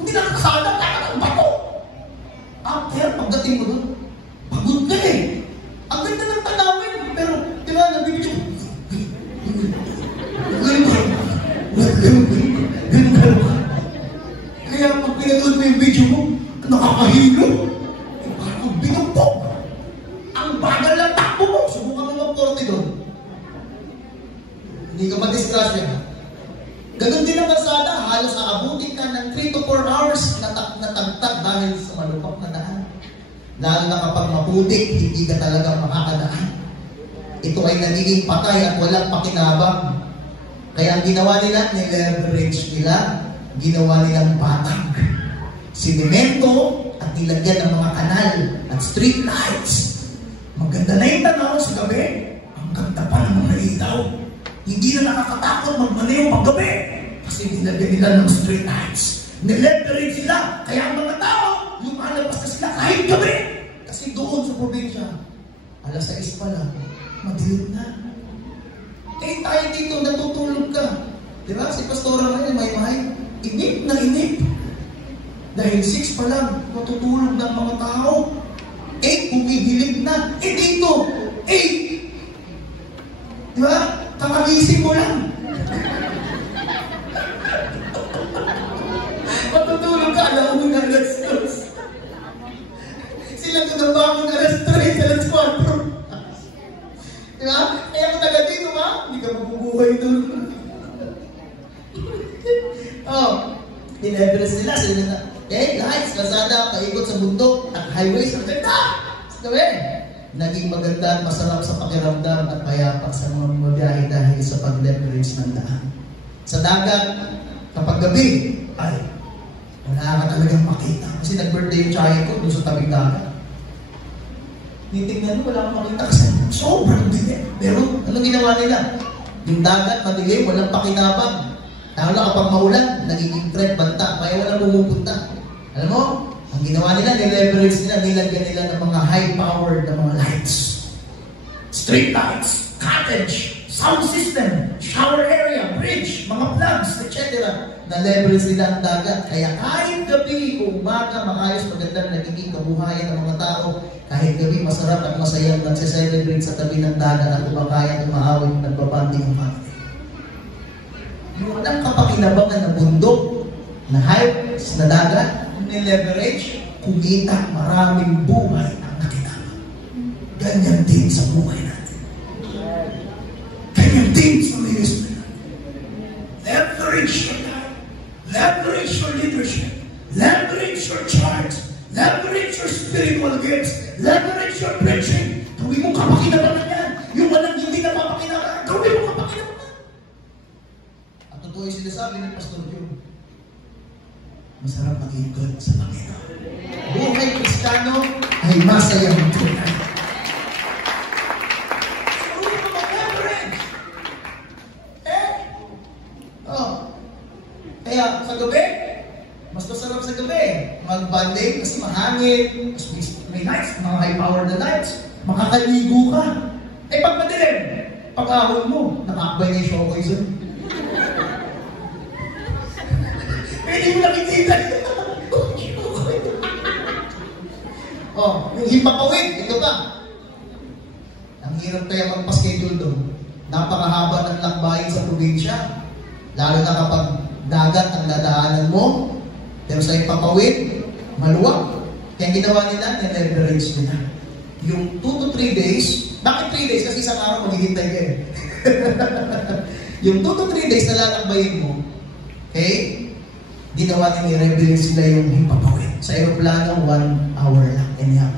Hindi na kalsada, kaya ng bato! After, pagdating mo doon, pagod ka eh. Ang ganda ng tanawin, pero, di ba, nabibidyo, kaya pag pinanood mo yung video mo, nakakahilo. Parang binugbog. Ang bagal ng takbo mo. Subukan mo mag-40 doon. Hindi ka ma-distrasya. Ganun din ang kalsada. Halos nakabutin ka ng 3 to 4 hours natagtag dahil sa malupak na daan. Lalo na kapag maputik, hindi ka talaga makakadaan. Ito ay nagiging patay at walang pakinabang. Kaya ang ginawa nila, nileverage nila, ginawa nilang patag. Sinemento at nilagyan ng mga kanal at street lights. Maganda na yung tanaw sa gabi. Ang ganda pa ng mga ilaw. Hindi na nakakatakot magmaneho paggabi. Kasi nilagyan nila ng street lights. Nileverage nila. Kaya ang mga tao, lumalabas na sila kahit gabi. Kasi doon sa probinsya, alas 6 pa lang, madilim na. Eh tayo dito, natutulog ka. Diba? Si Pastora ngayon, may inip na inip. Dahil 6 pa lang, matutulog ng mga tao. 8, umihilig na. Eh dito, 8. Diba? Kakagising mo lang. Matutulog ka, alam mo na alas 2. Sila ko nabangon alas 3, alas 4. Diba? Kaya kung taga dito ba, hindi ka mabubuhay doon. Nileverage nila. Sila na, lights, kalsada, paikot sa bundok, at highways, ang ganda! Sa gawin. Naging maganda at masarap sa pakiramdam at payapa sa mga mabiyahe dahil sa pag-leverage ng daan. Sa dagat, kapag gabi, ay, wala ka talagang makita. Kasi nag-birthday yung tsaya ko doon sa tabing dagat. Nitingnan mo, wala kang makita kasi sobrang dilim. Pero, anong ginawa nila? Yung dagat, madilim, walang pakinabang. Lalo na kapag maulan, nagiging threat, banta, kaya walang pumupunta. Alam mo, ang ginawa nila, nileverage nila, nilagyan nila ng mga high-powered na mga lights. Street lights, cottage, sound system, shower area, bridge, mga plugs, etc. Na-leverage nila ang dagat. Kaya kahit gabi o umaga, maayos, magandang nagiging kabuhayan ng mga tao. Kahit gabi, masarap at masayang nagsiselebrate sa tabi ng dagat at kumakain, umaawit, nagbabanding ang family. Yung walang kapakinabangan ng bundok, na heights, na dagat, nileverage, kumita, maraming buhay ang nakinabang. Ganyan din sa buhay natin. Ganyan din sa ministry natin. Leverage your life. Leverage your leadership. Leverage your charge. Leverage your spiritual gifts. Leverage your preaching. Gawin mo kapakinabangan yan. Yung walang hindi na papakinabangan, gawin mo kapakinabangan. Ito yung sinasabi ni Pastor Jun. Masarap mag-ikot sa Panginoon. Buhay Kristiyano ay masayang tunay. Kaya sa gabi, mas masarap sa gabi. Mag-banding kasi mahangin, mas may lights, mga high-powered na lights. Makakaligo ka. Eh pag madilim, pag-ahon mo, nakakabay na yung shokoy dun. Hindi mo nakikita. Yung himpapawid, ito ba? Ang hirap kaya magpa-schedule doon. Napakahaba ng lakbayin sa probinsya. Lalo na kapag dagat ang dadaanan mo, pero sa ipapawid, maluwag. Kaya ginawa nila, na-leverage nila. Yung 2 to 3 days, bakit 3 days? Kasi isang araw maghihintay ka eh. Yung 2 to 3 days na lalakbayin mo, okay? Ginawa nila, i-leverage sila yung himpapawid. Sa aeroplano, 1 hour lang. Ganyan.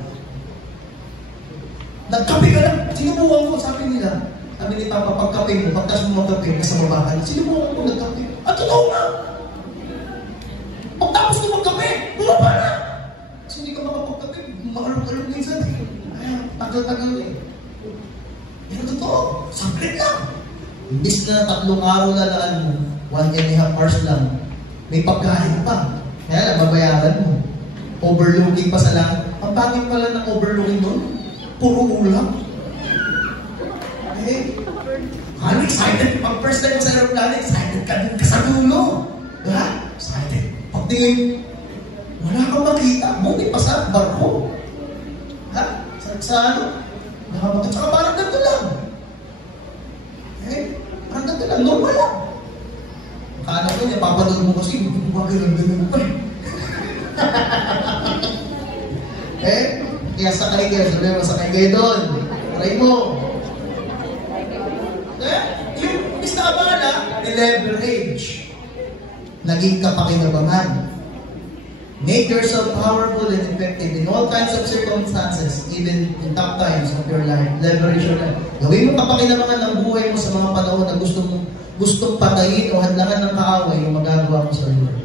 Nagkape ka lang. Sinubukan ko, sabi nila. Sabi ni Papa, pagkape mo, pagkas mo magkape, nasa baba ka. Sinubukan ko, nagkape. At totoo nga! Pagtapos ko magkape, bumaba na! Kasi hindi ka makapagkape, makalong-kalong minsan eh. Ay, tagal-tagal eh. Pero totoo, sablit lang. Imbis na 3 araw na laan mo, 1.5 hours lang, may pagkain pa. Kaya lang, babayaran mo. Overlooking pa sa langit. Ang pangit pala ng overlooking doon, puro ulam. Eh, I'm excited. Pag first time sa aeroplano, excited ka din ka sa dulo. Diba? Excited. Pagtingin, wala kang makita. Buti pa sa barko. Ha? Sa ano? Nakabagat. Saka parang ganito lang. Eh, parang ganito lang. Normal lang. Akala ko niya, papanood mo kasi, bagay lang ganun pa eh. Eh, kaya sakay kayo. Sabi mo, sakay kayo doon. Try mo. Yung imbis na abala, leverage. Naging kapakinabangan. Make yourself powerful and effective in all kinds of circumstances, even in tough times of your life. Leverage your life. Gawin mo kapakinabangan ng buhay mo sa mga panahon na gustong patayin o hadlangan ng kaaway yung magagawa mo sa Lord.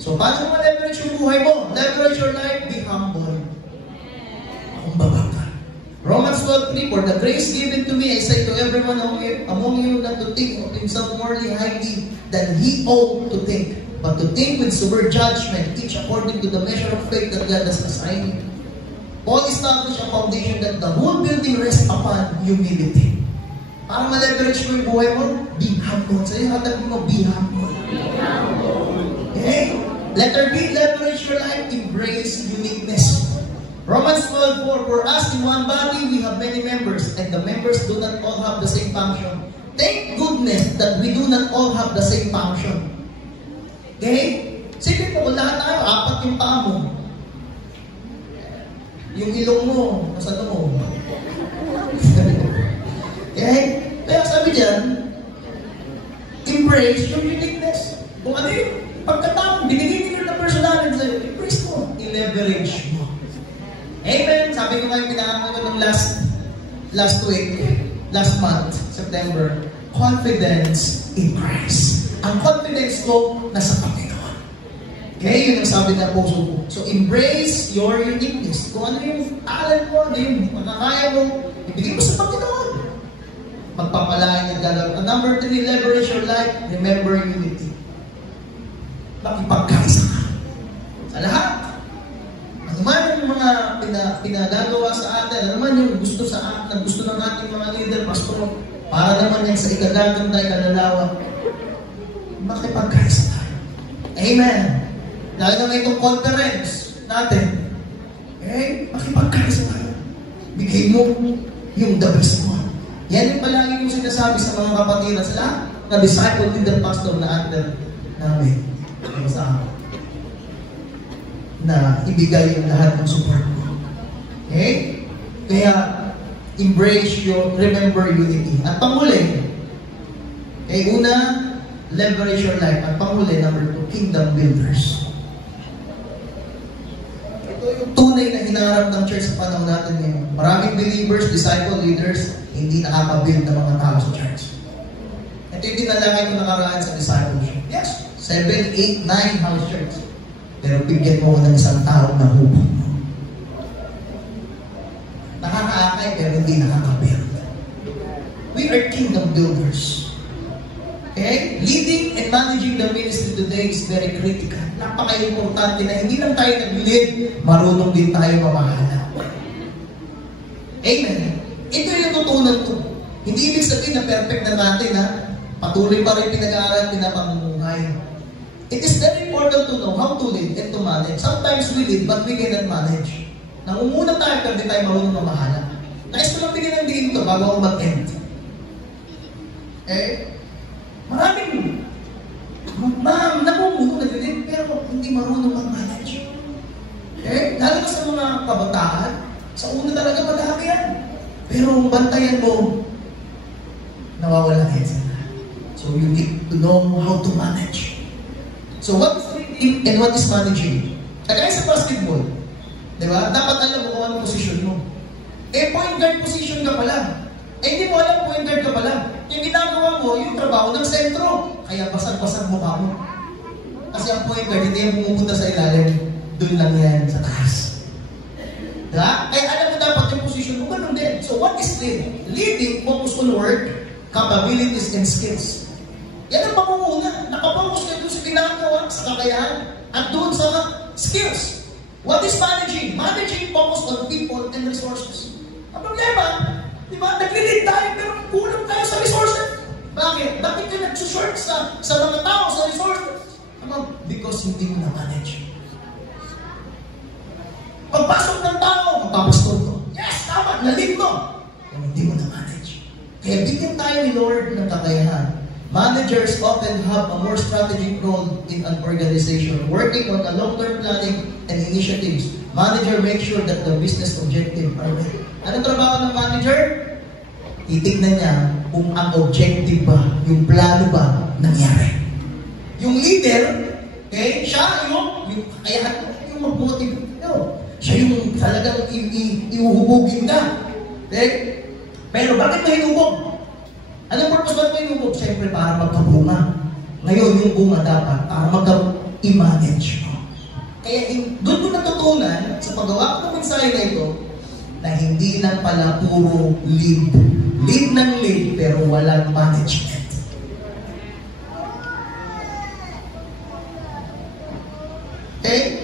So, paano mo leverage yung buhay mo? Leverage your life, be humble. Akong babaka. Romans 12:3, for the grace given to me, I say to everyone among you not to think of himself more highly than he ought to think, but to think with sober judgment, each according to the measure of faith that God has assigned him. Paul established a foundation that the whole building rests upon humility. Para ma-leverage mo yung buhay mo, be humble. Sa'yo, hatag mo, be humble. Okay? Letter B, leverage your life, embrace uniqueness. Romans 12:4, for us in one body we have many members, and the members do not all have the same function. Thank goodness that we do not all have the same function. Okay? Sipin mo, kung lahat tayo, 4 yung paa mo. Yung ilong mo, nasa mo. Okay? Kaya sabi diyan, embrace your uniqueness. Kung ano yung pagkatao, binigay nila ng personality sa'yo, embrace mo, i-leverage mo. Amen. Sabi ko kayo, pinakaman ko ng last month, September, confidence in Christ. Ang confidence ko, nasa Panginoon. Okay? Yun ang sabi ng apostle ko. So, embrace your uniqueness. Kung ano yung alam mo, ano yung makakaya mo, ibigay mo sa Panginoon. Magpapalain ang gagawin. And number 3, leverage your life, remember unity. Makipagkaisa ka. Sa lahat. Ano man yung mga pinagagawa sa atin, ano man yung gusto sa atin, gusto ng ating mga leader, pastor, para naman yan sa ikagaganda, ikalalawa, makipagkaisa tayo. Amen. Lalo naman itong conference natin. Okay? Makipagkaisa tayo. Bigay mo yung the best mo. Yan yung palagi kong sinasabi sa mga kapatiran sila, na disciple leader pastor na under namin. Sa na ibigay yung lahat ng support mo. Okay? Kaya, remember unity. At panghuli, una, leverage your life. At panghuli, number 2, kingdom builders. Ito yung tunay na hinaharap ng church sa panahon natin ngayon. Maraming believers, disciple leaders, hindi nakaka-build ng mga tao sa church. Ito Ito yung dinalangin ko nakaraan sa discipleship. Yes, 7, 8, 9 house church. Pero bigyan mo ng isang tao na hubog. Nakakaakay pero hindi nakaka-build. We are kingdom builders. Okay? Leading and managing the ministry today is very critical. Napaka-importante na hindi lang tayo nag-lead, marunong din tayo mamahala. Amen. Ito yung natutunan ko. Hindi ibig sabihin na perfect na natin, ha? Patuloy pa rin pinag-aaral, pinapamumuhay. It is very important to know how to lead and to manage. Sometimes we lead, but we cannot manage. Nangunguna tayo, pero di tayo marunong mamahala. Nais ko lang bigyan ng diin ito bago ako mag-end. Maraming namumuno nag-lead, pero hindi marunong mag-manage. Lalo na sa mga kabataan, sa una talaga madami yan. Pero bantayan mo, nawawala yan sila. So you need to know how to manage. So what is leading and what is managing? Kagaya sa basketball, di ba? Dapat alam mo kung anong posisyon mo. Point guard position ka pala. Hindi mo alam point guard ka pala. Yung ginagawa mo, yung trabaho ng sentro. Kaya basag-basag mukha mo. Kasi ang point guard, hindi yung pumupunta sa ilalim. Doon lang yan sa taas. Diba? Kaya alam mo dapat yung position mo, ganun din. So what is leading? Leading, focus on work, capabilities, and skills. Yan ang pangunguna. Nakapokus ka doon sa ginagawa, sa kakayahan, at doon sa skills. What is managing? Managing focus on people and resources. Ang problema, di ba? Nag-lead tayo, pero kulang tayo sa resources. Bakit? Bakit ka nag-short sa mga tao, sa resources? Because hindi mo na-manage. Pagpasok ng tao, magpapastor ko. Yes, tama, nalig mo. Pero hindi mo na-manage. Kaya bigyan tayo ni Lord ng kakayahan. Managers often have a more strategic role in an organization, working on a long-term planning and initiatives. Manager makes sure that the business objective are met. Anong trabaho ng manager? Titignan niya kung ang objective ba, yung plano ba, nangyari. Yung leader, okay, siya yung kakayahan, yung mag-motive. Siya yung talagang iuhubugin ka. Okay? Pero bakit mo hinubog? Anong purpose ba mo hinubog? Siyempre para magkabunga. Ngayon, yung bunga dapat para mag-i-manage mo. Kaya doon ko natutunan sa paggawa ko ng mensahe na ito na hindi lang pala puro lead. Lead ng lead pero walang management. Okay?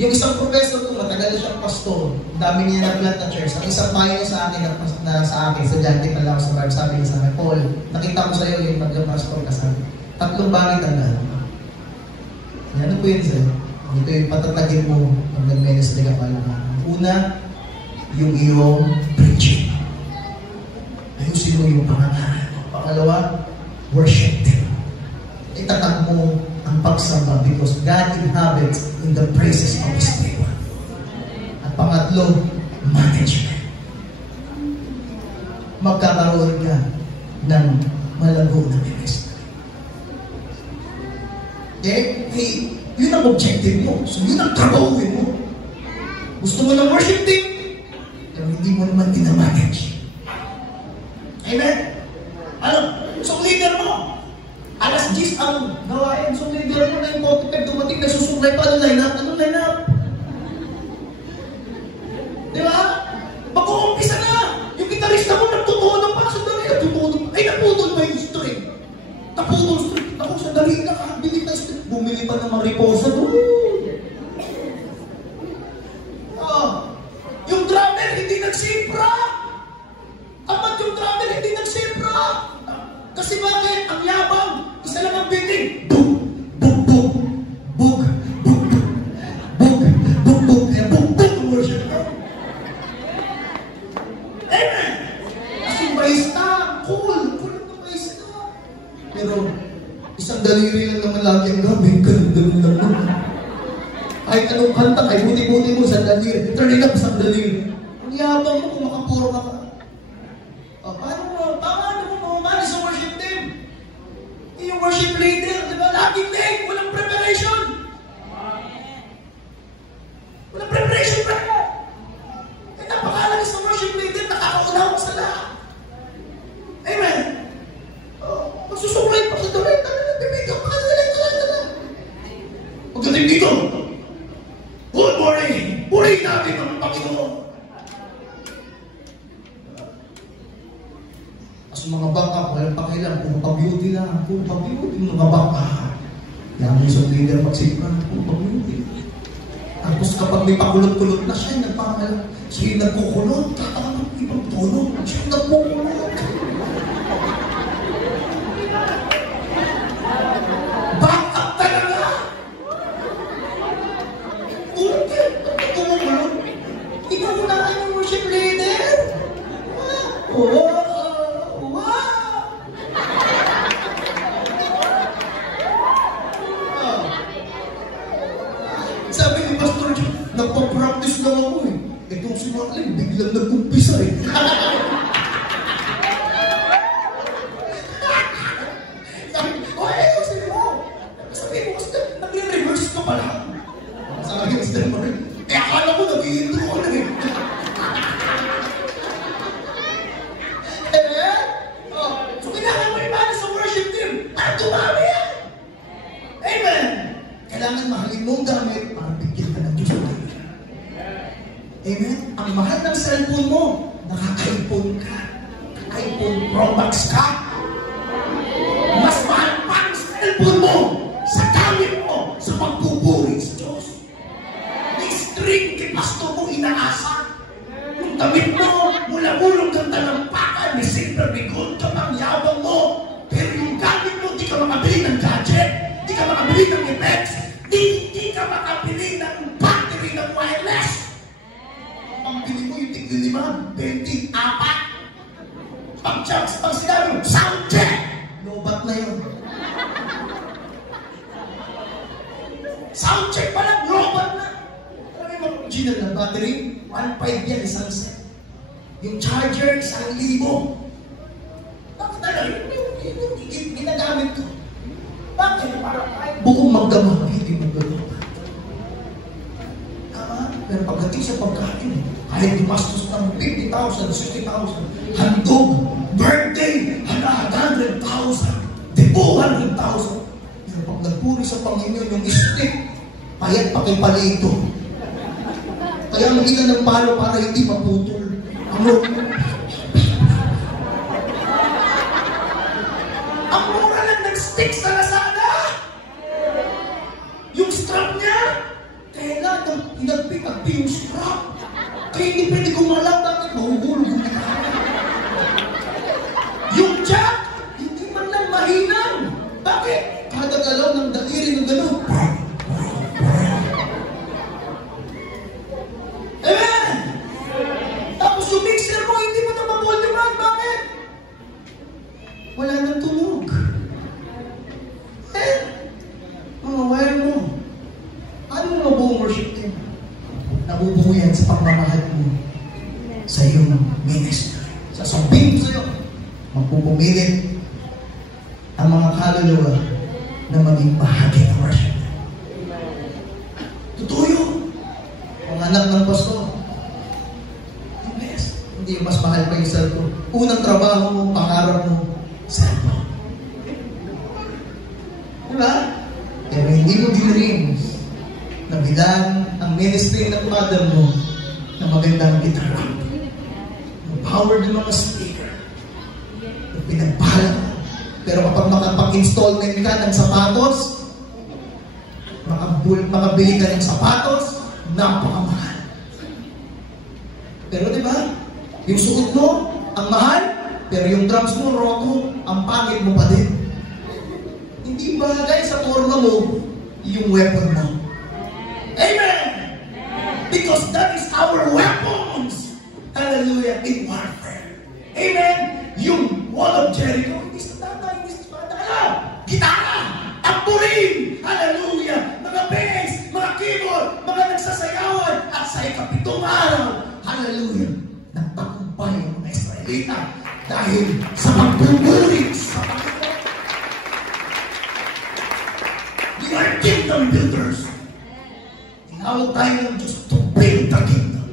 Yung isang professor ko, matagal siyang pastor. Dami niya na-plant na church. Ang isang payo sa akin sa estudyante pa lang sa bar, sabi niya sa akin, Paul, nakita ko sa'yo yung mag-pastor ka sa akin. 3 bagay tandaan. Ano po yun sa'yo? Ito yung patatagin mo pag nag-ministry ka pala. Una, yung iyong preaching. Ayusin mo yung pangangaral mo. Pangalawa, worship team. Itatag mo ang pagsamba because God inhabits in the praises of His people. At pangatlo, management. Magkakaroon ka ng malago na ministry. Okay? Hey, yun ang objective mo. So yun ang trabahuin mo. Gusto mo ng worship team, pero hindi mo naman dinamanage. Amen? So leader mo, alas 10 ang gawain. So leader mo na yung motive dumating, nasusuklay pa. Anong line-up? Anong line-up? Di ba? Mag-uumpisa na. Yung gitarista mo nagtutunan pa. Sandali, nagtutunan. Ay, naputol ba yung string? Naputol string. Ako, sandali, nakakabili na string. Bumili pa ng mariposa doon. Yung drummer, hindi nagsipra. Kapat yung drummer, hindi nagsipra. Kasi bakit? Ang yabang. Isa lang ang biting. Bug, bug, bug. Bug, bug, bug. Bug, bug, bug. Kaya bug, bug. Worship ka. Amen. Kasi baista. Cool. Cool ang baista. Pero, isang daliri lang naman lagi ang gawin. Ganun lang naman. Kahit anong kanta, kahit buti-buti mo sa daliri. Turn it up sa daliri. Ang yabang mo kung makapuro ka ka. Paano mo? Tama mo mamali sa worship team. Yung worship leader, di ba? Laging late. Walang preparation. Walang preparation, brother. Kaya napakalaga sa worship leader, nakakauna ko sa lahat. Amen. Masusuklay pa sa tuloy. Bibigyan pa ka na. Pagdating dito, good morning! Purihin natin ang Panginoon! As mga baka, walang pakialam, kung pa-beauty lang, kung pa-beauty mga baka. Yan mo sa leader magsipan, kung pa-beauty. Tapos kapag may pakulot-kulot na siya, nagpangalan, siya yung nagkukulot, tatangan ng ibang tulong, siya yung nagkukulot. Back-up talaga! Kumukulot. Ikaw na ang worship leader. Oo. Sabi ni Pastor John, nagpa-practice lang ako eh. Itong si Macklin, biglang nag-umpisa eh. Sabi mo, kasi nag-reverse ka pala. Sabi mo, Mr. Marie, eh akala ko nag-i-intro ko na eh. So kailangan mo imana sa worship team. At tumami yan. Amen. Kailangan mahalin mong gamit para bigyan ka ng Diyos natin. Amen? Ang mahal ng cellphone mo, nakaka-iPhone ka. iPhone Pro Max ka. Mas mahal pa ang cellphone mo sa gamit mo sa pagpupuri sa Diyos. May string kay pastor mo inaasa. Yung damit mo, mula-mulong kang talampakan, may silver bigot ka pang yabang mo. Pero yung gamit mo, di ka makabili ng gadget, di ka makabili ng effects, di ka makabili ng battery ng wireless. Ang pili mo yung tigil 5, 24. Pag-checks, pag sinabi, sound check! Lobat na yun. Sound check pa lang, lobat na. Alam mo yung original na battery? 1.5 yan, isang set. Yung charger, 1,000. Bakit talaga? Yung ginagamit ko. Bakit? Para kahit buong magdamag, hindi magdamag. Tama? Pero pagdating sa pagkain, kahit gumastos ng 50,000, 60,000, handog, birthday, 100,000, 200,000. Pero pag nagpuri sa Panginoon yung stick, payat pa kay palito. Kaya magiging ng palo para hindi maputol. Ang mura lang ng stick sa Lazada. Yung strap niya, kaya lang, inagpi yung strap. Kaya hindi pwede gumalaw, bakit mahuhulog yung yung jack, hindi man lang mahinang. Bakit? Kada galaw ng daliri ng gano'n. Amen! Tapos yung mixer mo, hindi mo na maboldeman. Bakit? Wala nang tunog. Mga wire mo. Ano mo buong worship team? Nabubuo yan sa pagmamahal mo sa iyong ministry. Sasabihin ko sa iyo, magpupumilit ang mga kaluluwa na maging bahagi ng worship. Totoo yun. Ang anak ng pastor, yes, hindi mas mahal pa yung cellphone. Unang trabaho mo, pangarap mo, cellphone. Diba? Pero hindi mo dinreams na bilang ang ministry ng mother mo na magandang gitara. Ang power ng mga speaker. Ang pinagpahala. Pero kapag makapag-installment ka ng sapatos, makabili ka ng sapatos, napakamahal. Pero diba, yung suot mo, ang mahal, pero yung drums mo, roto, ang pangit mo pa din. Hindi bagay sa forma mo, yung weapon mo. Amen! Because that is our weapons. Hallelujah, in warfare. Amen? Yung wall of Jericho, hindi sa tata, hindi sa espada. Gitara! Tamburin! Hallelujah! Mga bass, mga keyboard, mga nagsasayawan. At sa ikapitong araw, hallelujah, nagtakumpay ang mga Israelita dahil sa pagbuburit sa Panginoon. We are kingdom builders. Tinawag tayo ng Diyos to build the kingdom.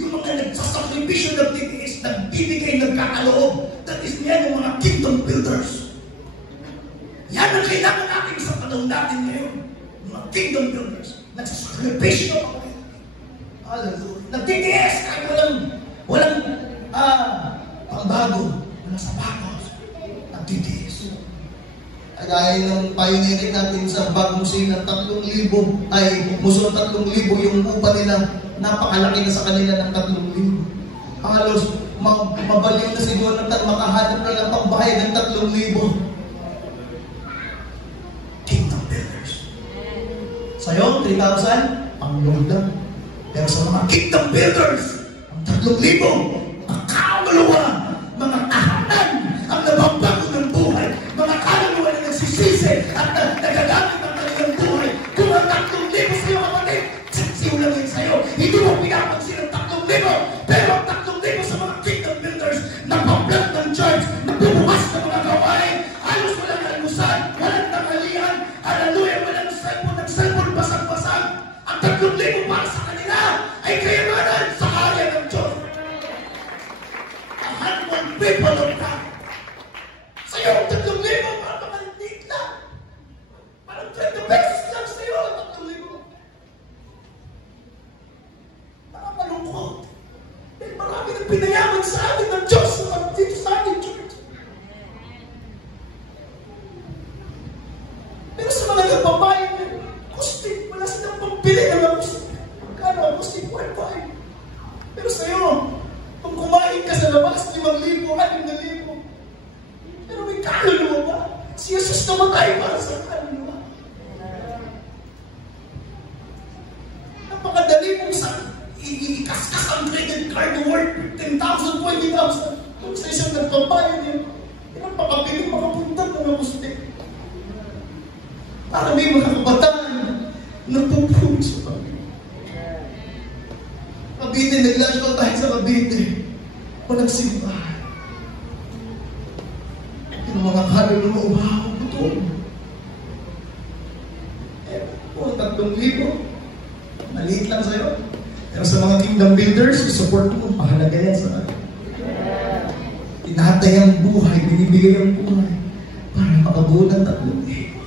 Yung mga nagsasakripisyo ng titiis, nagbibigay, nagkakaloob, that is niya yung mga kingdom builders. Yan ang kailangan natin sa panahon natin ngayon. Mga kingdom builders. Nagsasakripisyo pa kayo. Hallelujah. Nagtitiis kahit walang pangbago. Walang sapatos. Nagtitiis. Kagaya ng pioneering natin sa bagong sin ng 3,000 ay muso ng 3,000 yung upa nila, napakalaki na sa kanila ng 3,000. Halos mabaliw na si Jonathan makahanap na ng pambahay ng 3,000. Kingdom builders. Sa'yo, 3,000, ang load lang. Pero sa mga kingdom builders, ang 3,000, ang kaluluwa, mga tahanan, ang nababago ng buhay, mga kaluluwa na nagsisisi at nagagamit ng kanilang buhay. Kung ang 3,000 sa'yo, kapatid, saksiw lang yun sa'yo. Hindi mo pinapansin ang 3,000, pero ang 3,000 sa mga kingdom builders, nagpa-plant ng church, nagbubukas ng mga gawain, halos walang almusan, walang tanghalian, hallelujah, walang cellphone, basag-basag. Ang 3,000 para sa kanila ay kayamanan sa area ng Diyos. 100 people of God. Sa'yo, ang 3,000 para makalitik lang. Parang 20 pesos lang sa'yo ang 3,000. Parang malungkot. Dahil marami nang pinayaman sa atin ng Diyos dito sa ating church. Pero sa mga nagbabayad ng kustik, wala silang pambili ng kustik. Magkano ang kustik? 1.5. Pero sa'yo, kung kumain ka sa labas, 5,000, 6,000. Pero may kaluluwa ba? Si Jesus namatay para sa kaluluwa. Napakadali mong ikaskas ang credit card worth 10,000, 20,000. Kung sa isang nagpapayan yun, pinapakabiling makapunta ng mga kustik. Para may mga kabataan na pupuno sa Panginoon. Cavite, nag-lunch out tayo sa Cavite. Walang simbahan. Yung mga kaluluwa, wow, gutom. Kung 3,000, maliit lang sa'yo. Pero sa mga kingdom builders, support mo, mahalaga yan sa akin. Tinatay ang buhay, binibigay ang buhay para makabuo ng 3,000.